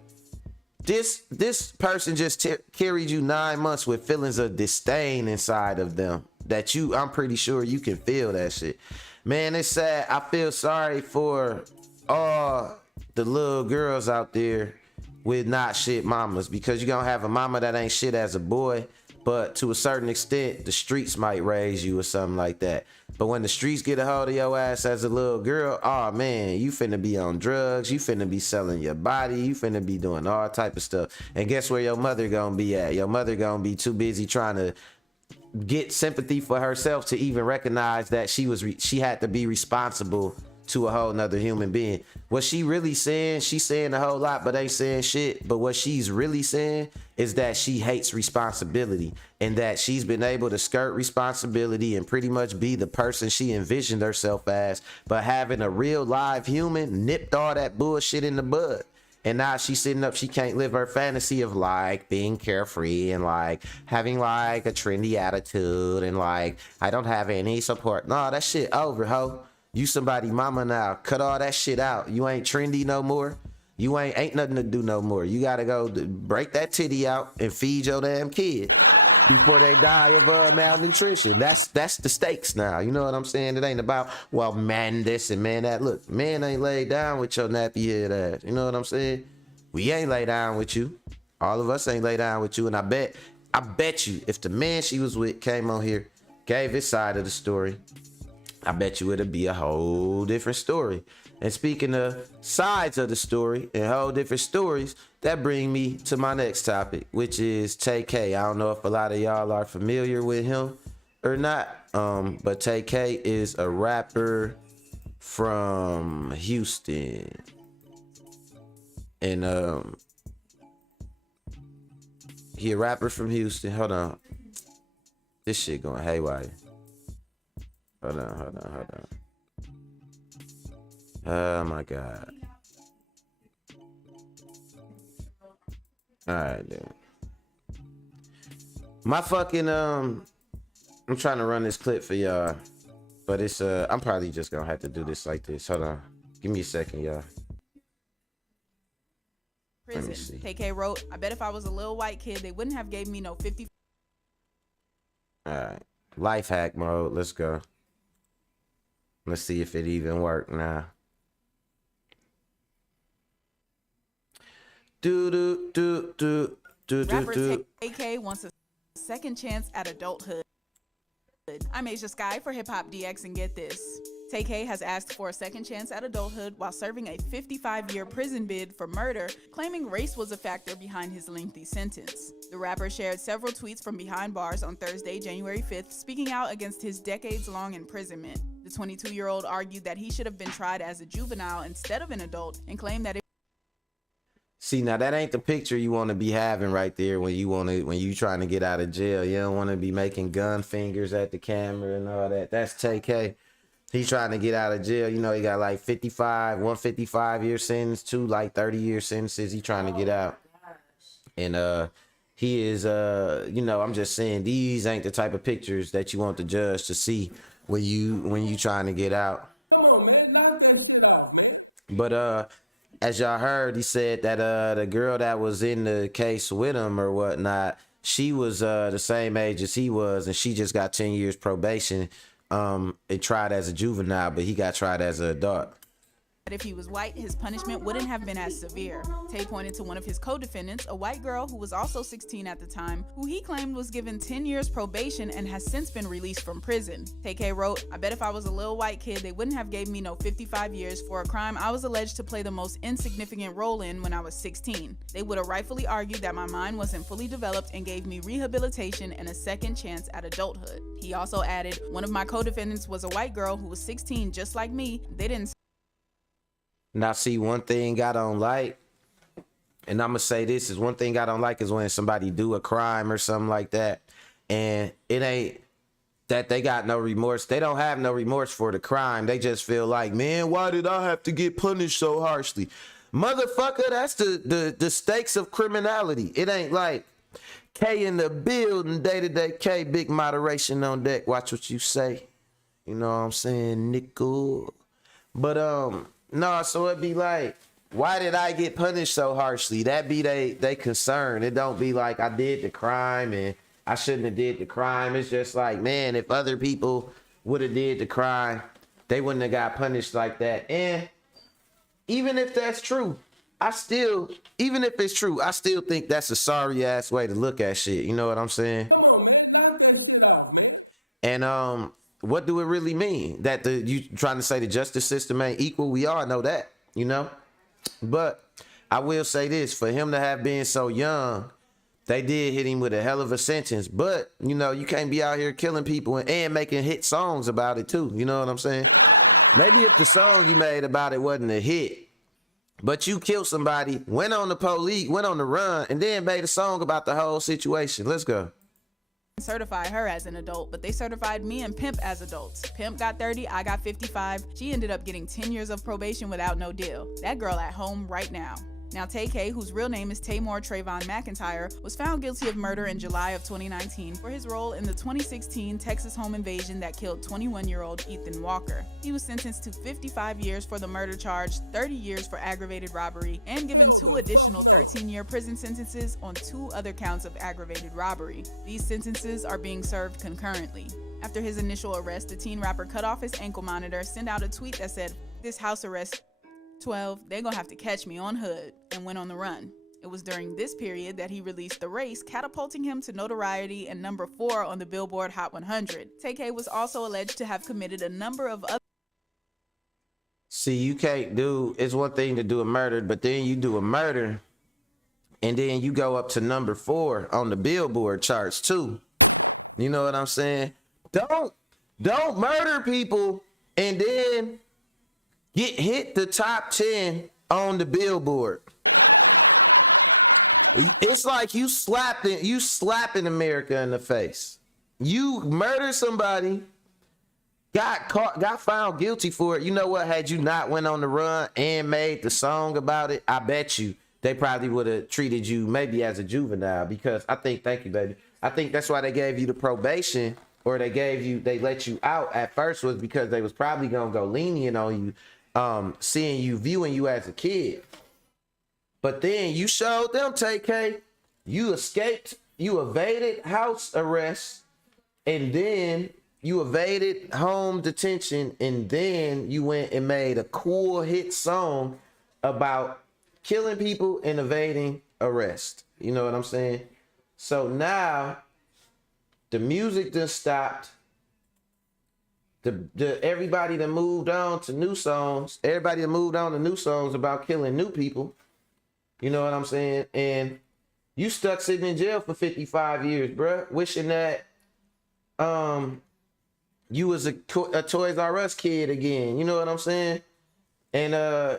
This person just carried you 9 months with feelings of disdain inside of them that I'm pretty sure you can feel that shit. Man, it's sad. I feel sorry for all the little girls out there with not shit mamas, because you're gonna have a mama that ain't shit as a boy, but to a certain extent the streets might raise you or something like that. But when the streets get a hold of your ass as a little girl, oh man, you finna be on drugs, you finna be selling your body, you finna be doing all type of stuff. And guess where your mother gonna be at? Your mother gonna be too busy trying to get sympathy for herself to even recognize that she had to be responsible to a whole nother human being. What she really saying, she's saying a whole lot, but ain't saying shit. But what she's really saying is that she hates responsibility and that she's been able to skirt responsibility and pretty much be the person she envisioned herself as, but having a real live human nipped all that bullshit in the bud. And now she's sitting up, she can't live her fantasy of like being carefree and like having like a trendy attitude and like, I don't have any support. No, that shit over, ho. You somebody mama now. Cut all that shit out. You ain't trendy no more. You ain't nothing to do no more. You gotta go break that titty out and feed your damn kid before they die of malnutrition. That's the stakes now. You know what I'm saying? It ain't about, well, man this and man that. Look, man ain't laid down with your nappy head ass. You know what I'm saying? We ain't lay down with you. All of us ain't lay down with you. And I bet you if the man she was with came on here, gave his side of the story, I bet you it'll be a whole different story. And speaking of sides of the story and whole different stories, that bring me to my next topic, which is TayK. I don't know if a lot of y'all are familiar with him or not, but TayK is a rapper from Houston. And he a rapper from Houston. Hold on. This shit going haywire. Hold on. Oh my God. All right, then. My fucking I'm trying to run this clip for y'all, but it's I'm probably just gonna have to do this like this. Hold on, give me a second, y'all. Prison. TayK wrote, I bet if I was a little white kid, they wouldn't have gave me no 50. All right, life hack mode. Let's go. Let's see if it even worked now. Rapper TayK wants a second chance at adulthood. I'm Asia Sky for Hip Hop DX, and get this. TayK has asked for a second chance at adulthood while serving a 55-year prison bid for murder, claiming race was a factor behind his lengthy sentence. The rapper shared several tweets from behind bars on Thursday, January 5th, speaking out against his decades-long imprisonment. The 22-year-old argued that he should have been tried as a juvenile instead of an adult and claimed that See, now that ain't the picture you want to be having right there when you trying to get out of jail. You don't want to be making gun fingers at the camera and all that. That's TayK. He's trying to get out of jail. You know, he got like 155-year sentence, 2 like 30-year sentences. He trying to get out. And he is you know, I'm just saying these ain't the type of pictures that you want the judge to see when you trying to get out. But as y'all heard, he said that the girl that was in the case with him or whatnot, she was the same age as he was, and she just got 10 years probation. It tried as a juvenile, but he got tried as an adult. if he was white, his punishment wouldn't have been as severe. Tay pointed to one of his co-defendants, a white girl who was also 16 at the time, who he claimed was given 10 years probation and has since been released from prison. TayK wrote, I bet if I was a little white kid, they wouldn't have gave me no 55 years for a crime I was alleged to play the most insignificant role in when I was 16. They would have rightfully argued that my mind wasn't fully developed and gave me rehabilitation and a second chance at adulthood. He also added, one of my co-defendants was a white girl who was 16 just like me. They didn't. Now, see, one thing I don't like, and I'm going to say this, is one thing I don't like is when somebody do a crime or something like that, and it ain't that they got no remorse. They don't have no remorse for the crime. They just feel like, man, why did I have to get punished so harshly? Motherfucker, that's the stakes of criminality. It ain't like K in the building, day-to-day K, big moderation on deck. Watch what you say. You know what I'm saying, nickel? But, no, so it be like, why did I get punished so harshly? That be they concern. It don't be like I did the crime and I shouldn't have did the crime. It's just like, man, if other people would have did the crime, they wouldn't have got punished like that. And even if that's true, even if it's true, I still think that's a sorry ass way to look at shit. You know what I'm saying? And what do it really mean? That you trying to say the justice system ain't equal? We all know that, you know? But I will say this, for him to have been so young, They did hit him with a hell of a sentence, but you know, you can't be out here killing people and making hit songs about it too. You know what I'm saying? Maybe if the song you made about it wasn't a hit, but you killed somebody, went on the police, went on the run, and then made a song about the whole situation. Let's go. Certify her as an adult, but they certified me and Pimp as adults. Pimp got 30, I got 55. She ended up getting 10 years of probation without no deal. That girl at home right now. Now, TayK, whose real name is Tamor Trayvon McIntyre, was found guilty of murder in July of 2019 for his role in the 2016 Texas home invasion that killed 21-year-old Ethan Walker. He was sentenced to 55 years for the murder charge, 30 years for aggravated robbery, and given 2 additional 13-year prison sentences on 2 other counts of aggravated robbery. These sentences are being served concurrently. After his initial arrest, the teen rapper cut off his ankle monitor, sent out a tweet that said, "This house arrest 12, they gonna have to catch me on Hood," and went on the run. It was during this period that he released The Race, catapulting him to notoriety and number 4 on the Billboard Hot 100. TayK was also alleged to have committed a number of other. See, you can't do, it's one thing to do a murder, but then you do a murder and then you go up to number 4 on the Billboard charts too. You know what I'm saying? Don't murder people and then hit the top 10 on the Billboard. It's like you slapping America in the face. You murdered somebody, got found guilty for it. You know what? Had you not went on the run and made the song about it, I bet you they probably would have treated you maybe as a juvenile, because thank you, baby. I think that's why they gave you the probation, or they let you out at first, was because they was probably gonna go lenient on you. Viewing you as a kid. But then you showed them, TayK, you escaped, you evaded house arrest, and then you evaded home detention, and then you went and made a cool hit song about killing people and evading arrest. You know what I'm saying? So now the music just stopped. Everybody that moved on to new songs, about killing new people. You know what I'm saying? And you stuck sitting in jail for 55 years, bruh, wishing that you was a Toys R Us kid again. You know what I'm saying? And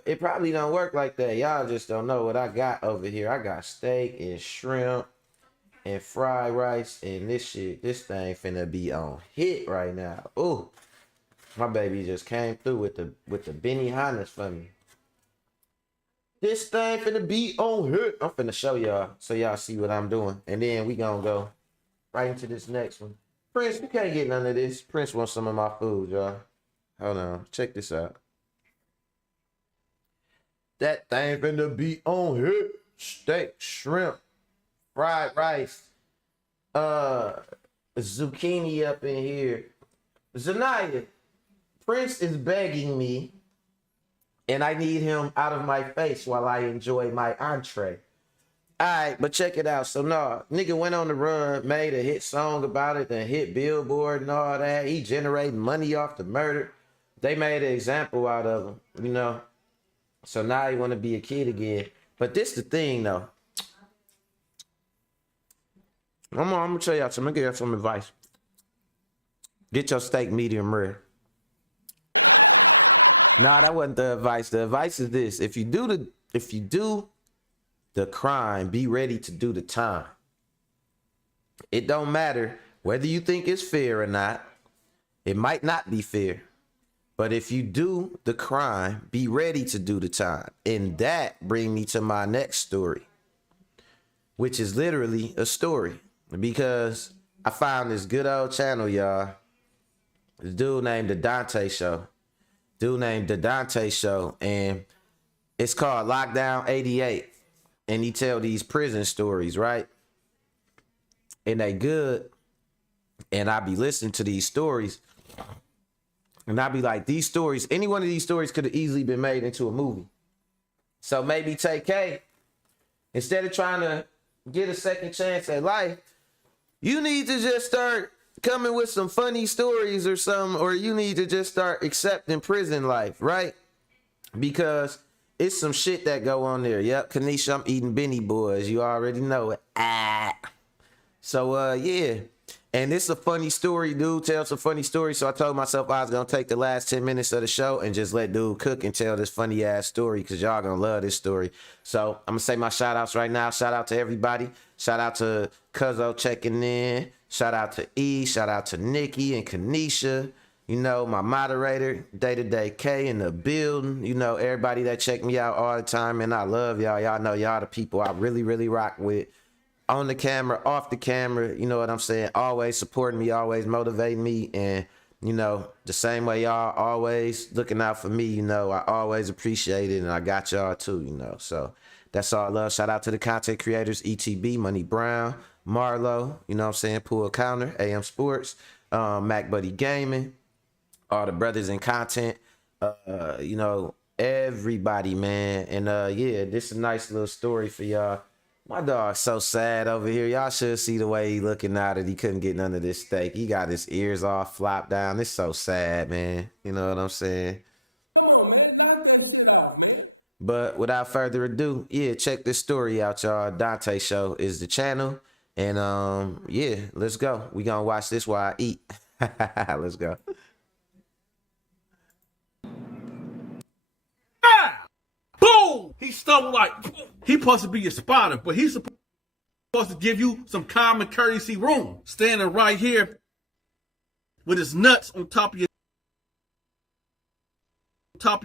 it probably don't work like that. Y'all just don't know what I got over here. I got steak and shrimp and fried rice, and this thing finna be on hit right now. Ooh. My baby just came through with the Benihana's for me. This thing finna be on hit. I'm finna show y'all so y'all see what I'm doing. And then we gonna go right into this next one. Prince, you can't get none of this. Prince wants some of my food, y'all. Hold on. Check this out. That thing finna be on hit. Steak, shrimp, fried rice, zucchini up in here. Zanaya, Prince is begging me, and I need him out of my face while I enjoy my entree. All right, but check it out. So, no, nigga went on the run, made a hit song about it, then hit Billboard and all that. He generated money off the murder. They made an example out of him, you know. So now he want to be a kid again. But this the thing, though. I'm going to tell y'all something. I'm going to give y'all some advice. Get your steak medium rare. Nah, that wasn't the advice. The advice is this: if you do the crime, be ready to do the time. It don't matter whether you think it's fair or not. It might not be fair. But if you do the crime, be ready to do the time. And that brings me to my next story, which is literally a story, because I found this good old channel, y'all. This dude named the Donta Show, and it's called Lockdown 88, and he tell these prison stories, right? And they good, and I be listening to these stories, and I be like, these stories, any one of these stories could have easily been made into a movie. So maybe TayK, instead of trying to get a second chance at life, you need to just start coming with some funny stories or something, or you need to just start accepting prison life, right? Because It's some shit that go on there. Yep, Kanisha, I'm eating Benny Boys. You already know it. So yeah. And it's a funny story, dude. Tells a funny story. So I told myself I was gonna take the last 10 minutes of the show and just let dude cook and tell this funny ass story, because y'all gonna love this story. So I'm gonna say my shout outs right now. Shout out to everybody. Shout out to Cuzzo checking in. Shout out to E. Shout out to Nikki and Kanisha. You know, my moderator, Day-to-Day K in the building. You know, everybody that check me out all the time, and I love y'all. Y'all know y'all the people I really, really rock with. On the camera, off the camera, you know what I'm saying? Always supporting me, always motivating me. And, you know, the same way y'all always looking out for me, you know, I always appreciate it. And I got y'all too, you know. So that's all love. Shout out to the content creators, ETB, Money Brown, Marlo, you know what I'm saying? Pool Counter, AM Sports, Mac Buddy Gaming, all the brothers in content, you know, everybody, man. And yeah, this is a nice little story for y'all. My dog's so sad over here. Y'all should see the way he looking now that he couldn't get none of this steak. He got his ears all flopped down. It's so sad, man. You know what I'm saying? But without further ado, yeah, check this story out, y'all. Donta Show is the channel. And yeah, let's go. We gonna watch this while I eat. Let's go. Boom! He stumbled like, he supposed to be your spotter, but he's supposed to give you some common courtesy room. Standing right here with his nuts on top of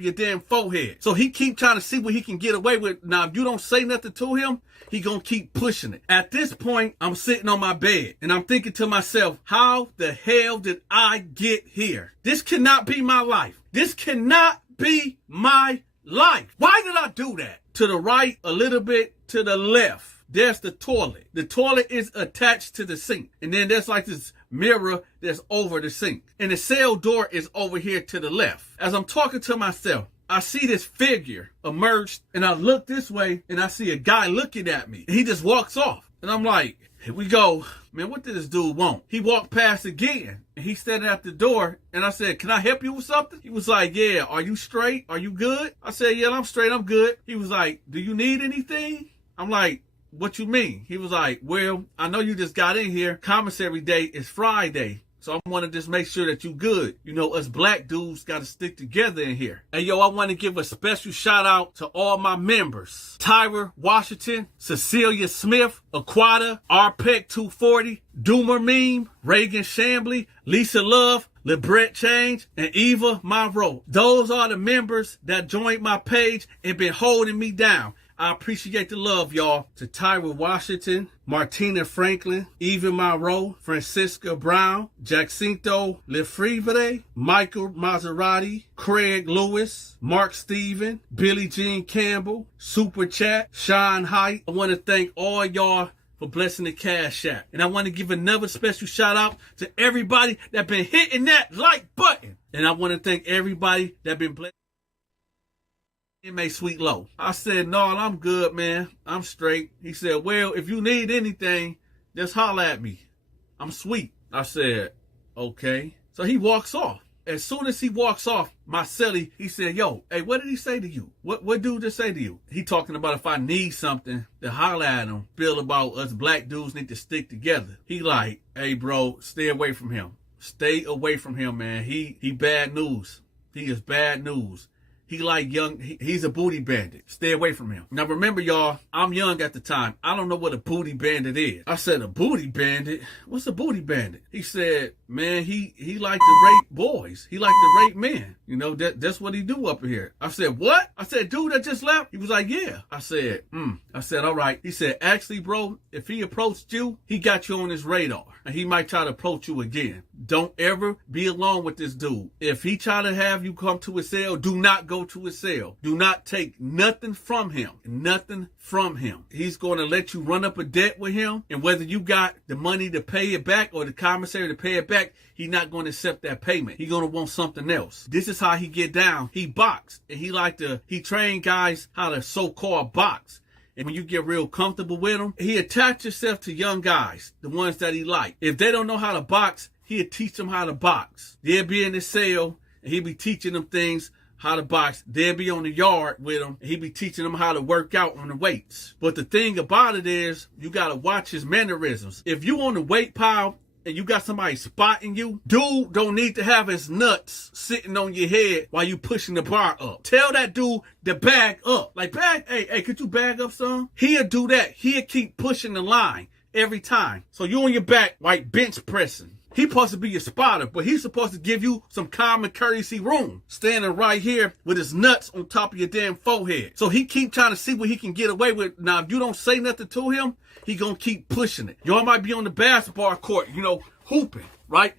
your damn forehead. So he keep trying to see what he can get away with. Now, if you don't say nothing to him, he gonna keep pushing it. At this point, I'm sitting on my bed and I'm thinking to myself, how the hell did I get here? This cannot be my life. This cannot be my life. Why did I do that? To the right, a little bit to the left, there's the toilet. The toilet is attached to the sink. And then there's like this mirror that's over the sink. And the cell door is over here to the left. As I'm talking to myself, I see this figure emerge, and I look this way and I see a guy looking at me. He just walks off. And I'm like, here we go. Man, what did this dude want? He walked past again, and he's standing at the door, and I said, can I help you with something? He was like, yeah, are you straight? Are you good? I said, yeah, I'm straight, I'm good. He was like, do you need anything? I'm like, what you mean? He was like, well, I know you just got in here. Commissary day is Friday. So I want to just make sure that you good. You know, us black dudes got to stick together in here. And yo, I want to give a special shout out to all my members. Tyra Washington, Cecilia Smith, Aquata, Arpec 240, Doomer Meme, Reagan Shambly, Lisa Love, LeBret Change, and Eva Monroe. Those are the members that joined my page and been holding me down. I appreciate the love, y'all. To Tyra Washington, Martina Franklin, Eva Monroe, Francisca Brown, Jacinto Lefrevre, Michael Maserati, Craig Lewis, Mark Steven, Billie Jean Campbell, Super Chat, Sean Height. I want to thank all y'all for blessing the Cash App. And I want to give another special shout out to everybody that been hitting that like button. And I want to thank everybody that been blessing Inmate Sweet Low. I said, no, I'm good, man. I'm straight. He said, well, if you need anything, just holler at me. I'm sweet. I said, okay. So he walks off. As soon as he walks off, my celly, he said, yo, hey, what did he say to you? What dude just say to you? He talking about if I need something, to holler at him. Feel about us black dudes need to stick together. He like, hey, bro, stay away from him. Stay away from him, man. He bad news. He is bad news. He like young, he's a booty bandit. Stay away from him. Now remember, y'all, I'm young at the time. I don't know what a booty bandit is. I said, a booty bandit? What's a booty bandit? He said, man, he like to rape boys. He like to rape men. You know, that's what he do up here. I said, what? I said, dude that just left? He was like, yeah. I said, I said, all right. He said, actually, bro, if he approached you, he got you on his radar. And he might try to approach you again. Don't ever be alone with this dude. If he try to have you come to his cell, do not go to his cell. Do not take nothing from him. Nothing from him. He's going to let you run up a debt with him. And whether you got the money to pay it back or the commissary to pay it back, he's not going to accept that payment. He's going to want something else. This is how he get down. He boxed. And he trained guys how to so-called box. And when you get real comfortable with him, he attach himself to young guys, the ones that he like. If they don't know how to box, he'll teach them how to box. They'll be in his cell, and he'll be teaching them things how to box. They'll be on the yard with him. He be teaching them how to work out on the weights. But the thing about it is, you got to watch his mannerisms. If you on the weight pile and you got somebody spotting you, dude don't need to have his nuts sitting on your head while you pushing the bar up. Tell that dude to bag up. Like, hey, could you bag up some? He'll do that. He'll keep pushing the line every time. So you on your back like bench pressing. He's supposed to be your spotter, but he's supposed to give you some common courtesy room, standing right here with his nuts on top of your damn forehead. So he keep trying to see what he can get away with. Now, if you don't say nothing to him, he gonna keep pushing it. Y'all might be on the basketball court, hooping, right?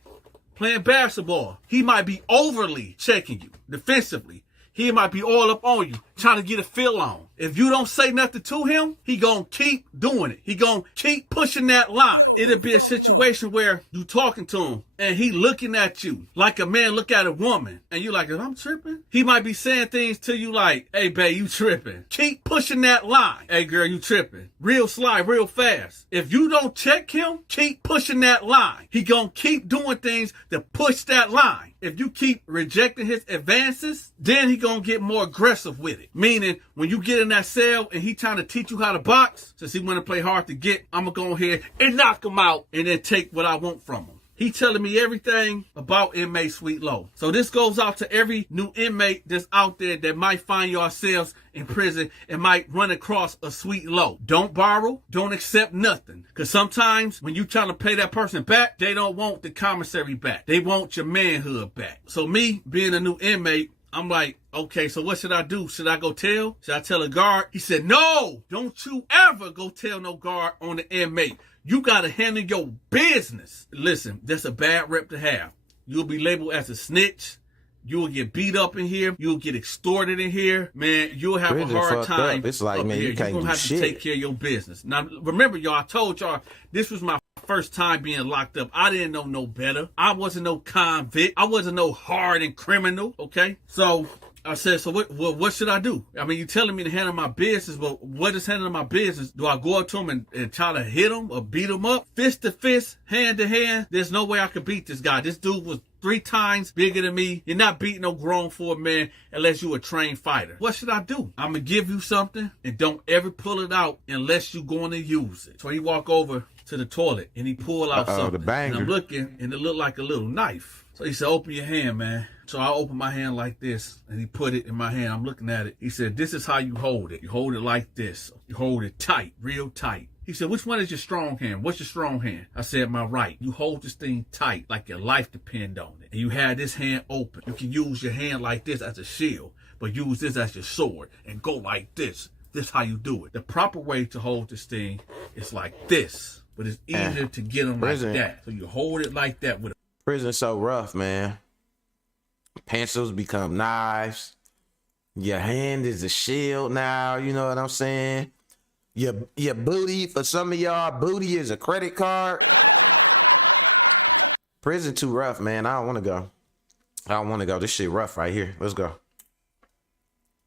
Playing basketball. He might be overly checking you defensively. He might be all up on you, trying to get a feel on. If you don't say nothing to him, he gonna keep doing it. He gonna keep pushing that line. It'll be a situation where you talking to him and he looking at you like a man look at a woman. And you like, I'm tripping? He might be saying things to you like, hey, babe, you tripping. Keep pushing that line. Hey, girl, you tripping. Real sly, real fast. If you don't check him, keep pushing that line. He gonna keep doing things to push that line. If you keep rejecting his advances, then he gonna get more aggressive with it. Meaning, when you get in that cell and he trying to teach you how to box, since he want to play hard to get, I'm gonna go ahead and knock him out and then take what I want from him. He telling me everything about inmate Sweet Low. So this goes out to every new inmate that's out there that might find yourselves in prison and might run across a Sweet Low. Don't borrow. Don't accept nothing. Because sometimes when you trying to pay that person back, they don't want the commissary back. They want your manhood back. So me, being a new inmate, I'm like, okay, so what should I do? Should I go tell? Should I tell a guard? He said, no, don't you ever go tell no guard on the inmate. You got to handle your business. Listen, that's a bad rep to have. You'll be labeled as a snitch. You'll get beat up in here. You'll get extorted in here. Man, you'll have a hard time. It's like, man, you can't do shit. You're going to have to take care of your business. Now, remember, y'all, I told y'all, this was my first time being locked up. I didn't know no better. I wasn't no convict. I wasn't no hardened criminal, okay? So I said, so what should I do? I mean, you're telling me to handle my business, but what is handling my business? Do I go up to him and try to hit him or beat him up? Fist to fist, hand to hand? There's no way I could beat this guy. This dude was 3 times bigger than me. You're not beating no grown for a man unless you a trained fighter. What should I do? I'm going to give you something and don't ever pull it out unless you're going to use it. So he walk over to the toilet and he pull out something. The banger. And I'm looking and it looked like a little knife. So he said, open your hand, man. So I opened my hand like this and he put it in my hand. I'm looking at it. He said, this is how you hold it. You hold it like this. You hold it tight, real tight. He said, which one is your strong hand? What's your strong hand? I said, my right. You hold this thing tight like your life depend on it. And you have this hand open. You can use your hand like this as a shield, but use this as your sword and go like this. This is how you do it. The proper way to hold this thing is like this, but it's easier to get them like that. So you hold it like that with a Prison's so rough, man. Pencils become knives. Your hand is a shield now, you know what I'm saying? Your booty, for some of y'all, booty is a credit card. Prison too rough, man. I don't want to go. This shit rough right here. Let's go.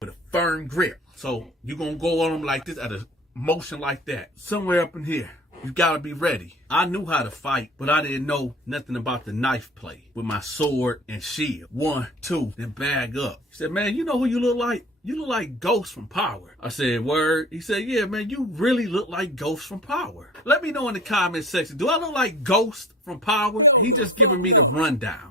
with a firm grip. So you're going to go on them like this at a motion like that. Somewhere up in here. You gotta be ready. I knew how to fight, but I didn't know nothing about the knife play with my sword and shield. 1, 2, then bag up. He said, man, you know who you look like? You look like Ghost from Power. I said, word? He said, yeah, man, you really look like Ghost from Power. Let me know in the comment section, do I look like Ghost from Power? He just giving me the rundown.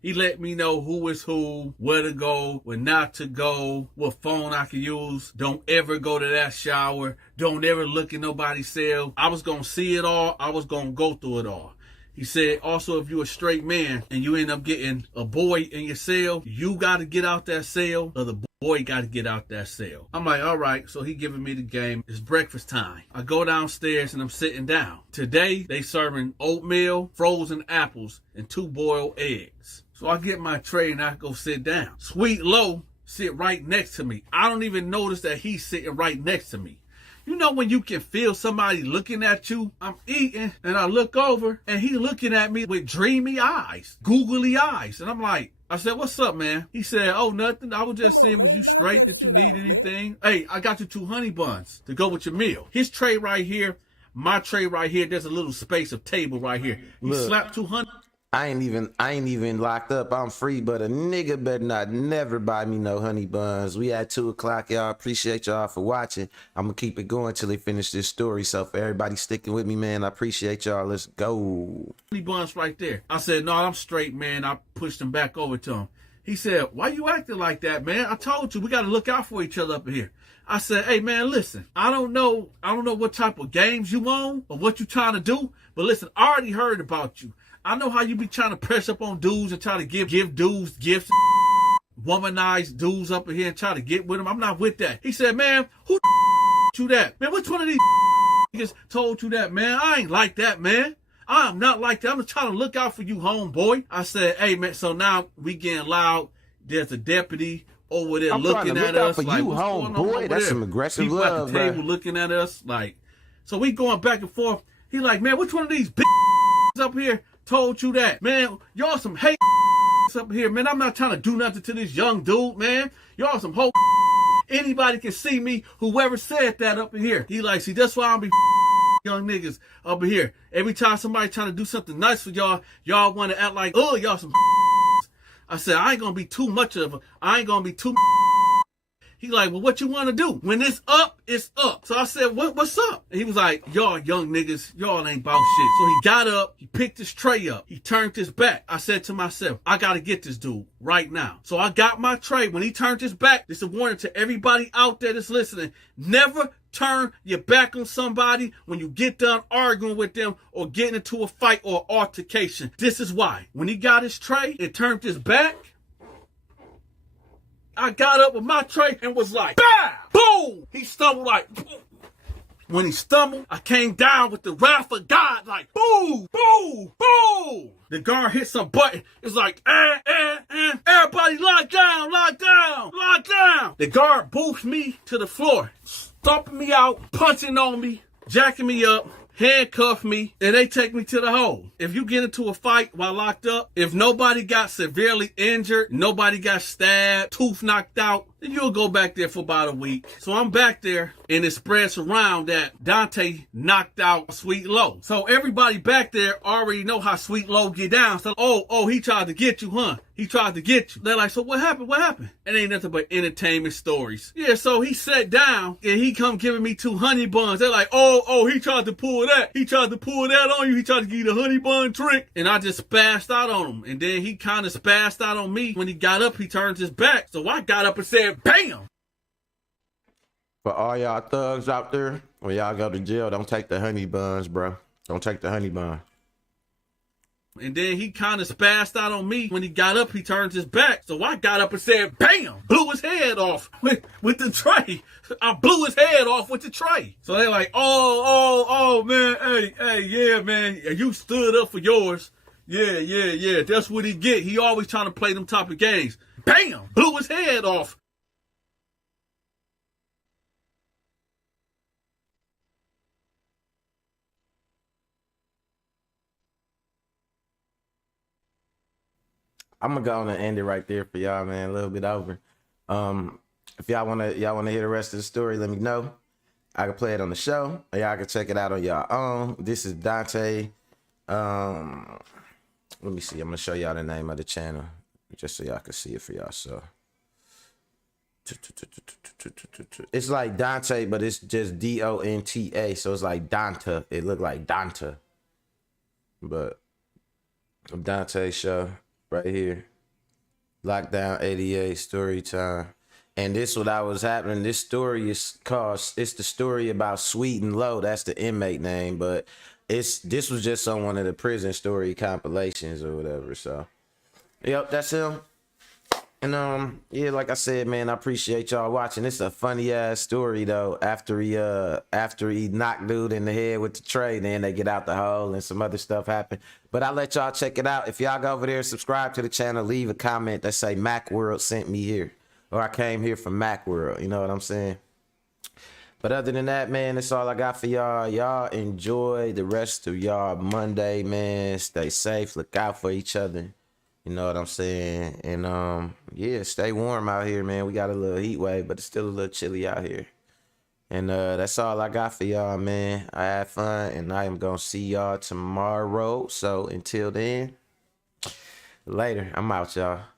He let me know who is who, where to go, where not to go, what phone I can use. Don't ever go to that shower. Don't ever look in nobody's cell. I was going to see it all. I was going to go through it all. He said, also, if you're a straight man and you end up getting a boy in your cell, you got to get out that cell or the boy got to get out that cell. I'm like, all right. So he giving me the game. It's breakfast time. I go downstairs and I'm sitting down. Today, they serving oatmeal, frozen apples, and 2 boiled eggs. So I get my tray and I go sit down. Sweet Low sit right next to me. I don't even notice that he's sitting right next to me. You know when you can feel somebody looking at you? I'm eating and I look over and he looking at me with dreamy eyes, googly eyes. And I'm like, I said, what's up, man? He said, oh, nothing. I was just seeing, was you straight? Did you need anything? Hey, I got you 2 honey buns to go with your meal. His tray right here, my tray right here, there's a little space of table right here. He slapped 2 honey. I ain't even locked up. I'm free, but a nigga better not never buy me no honey buns. We at 2:00, y'all. Appreciate y'all for watching. I'm gonna keep it going till they finish this story. So for everybody sticking with me, man, I appreciate y'all. Let's go. Honey buns right there. I said, no, I'm straight, man. I pushed him back over to him. He said, why you acting like that, man? I told you we got to look out for each other up here. I said, hey, man, listen, I don't know what type of games you on or what you trying to do, but listen, I already heard about you. I know how you be trying to press up on dudes and try to give dudes gifts, womanize dudes up in here and try to get with them. I'm not with that. He said, man, who you that? Man, which one of these niggas told you that, man? I ain't like that, man. I'm not like that. I'm just trying to look out for you, homeboy. I said, hey, man, so now we getting loud. There's a deputy over there looking at us. I'm trying to look out for you, homeboy. That's some aggressive people love, at the table looking at us. Like, so we going back and forth. He like, man, which one of these up here told you that? Man, y'all some hate up here, man. I'm not trying to do nothing to this young dude, man. Y'all some hoe. Anybody can see me, whoever said that up in here. He like, see, that's why I'm be young niggas up in here. Every time somebody trying to do something nice for y'all, y'all want to act like, oh, y'all some I said, I ain't going to be too much of a, I ain't going to be too He like, well, what you want to do? When it's up, it's up. So I said, what's up? And he was like, y'all young niggas, y'all ain't about shit. So he got up, he picked his tray up, he turned his back. I said to myself, I got to get this dude right now. So I got my tray. When he turned his back, this is a warning to everybody out there that's listening. Never turn your back on somebody when you get done arguing with them or getting into a fight or altercation. This is why. When he got his tray and turned his back, I got up with my tray and was like, bah! Boom! He stumbled like, boom. When he stumbled, I came down with the wrath of God, like, boom, boom, boom. The guard hit some button. It's like, everybody lock down, lock down, lock down. The guard boofed me to the floor, stomping me out, punching on me, jacking me up, handcuff me, and they take me to the hole. If you get into a fight while locked up, if nobody got severely injured, nobody got stabbed, tooth knocked out, then you'll go back there for about a week. So I'm back there, and it spreads around that Donta knocked out Sweet Low. So everybody back there already know how Sweet Low get down. So, oh, he tried to get you, huh? He tried to get you. They're like, so what happened? What happened? It ain't nothing but entertainment stories. Yeah, so he sat down, and he come giving me 2 honey buns. They're like, oh, he tried to pull that. He tried to pull that on you. He tried to give you the honey bun trick. And I just spazzed out on him. And then he kind of spazzed out on me. When he got up, he turned his back. So I got up and said, bam! For all y'all thugs out there, when y'all go to jail, don't take the honey buns, bro. Don't take the honey bun. And then he kind of spazzed out on me. When he got up, he turned his back. So I got up and said, bam! Blew his head off with the tray. I blew his head off with the tray. So they're like, oh, man, hey, yeah, man. You stood up for yours. Yeah. That's what he get. He always trying to play them type of games. Bam! Blew his head off. I'm gonna go on and end it right there for y'all, man. A little bit over. If y'all wanna hear the rest of the story, let me know. I can play it on the show, or y'all can check it out on y'all own. This is Donta. Let me see. I'm gonna show y'all the name of the channel just so y'all can see it for y'all. So it's like Donta, but it's just Donta. So it's like Donta. It looked like Donta, but Donta show. Right here, Lockdown 88 story time. And this what I was happening. This story is called, it's the story about Sweet and Low. That's the inmate name, but this was just on one of the prison story compilations or whatever. So yep, that's him. And yeah, like I said, man, I appreciate y'all watching. It's a funny ass story though. After he knocked dude in the head with the tray, then they get out the hole and some other stuff happened. But I'll let y'all check it out. If y'all go over there, subscribe to the channel, leave a comment that say Mac World sent me here, or I came here from Mac World. You know what I'm saying? But other than that, man, that's all I got for y'all. Y'all enjoy the rest of y'all Monday, man. Stay safe. Look out for each other. You know what I'm saying? And yeah, stay warm out here, man. We got a little heat wave, but it's still a little chilly out here. And that's all I got for y'all, man. I had fun, and I am gonna see y'all tomorrow. So until then, Later. I'm out, y'all.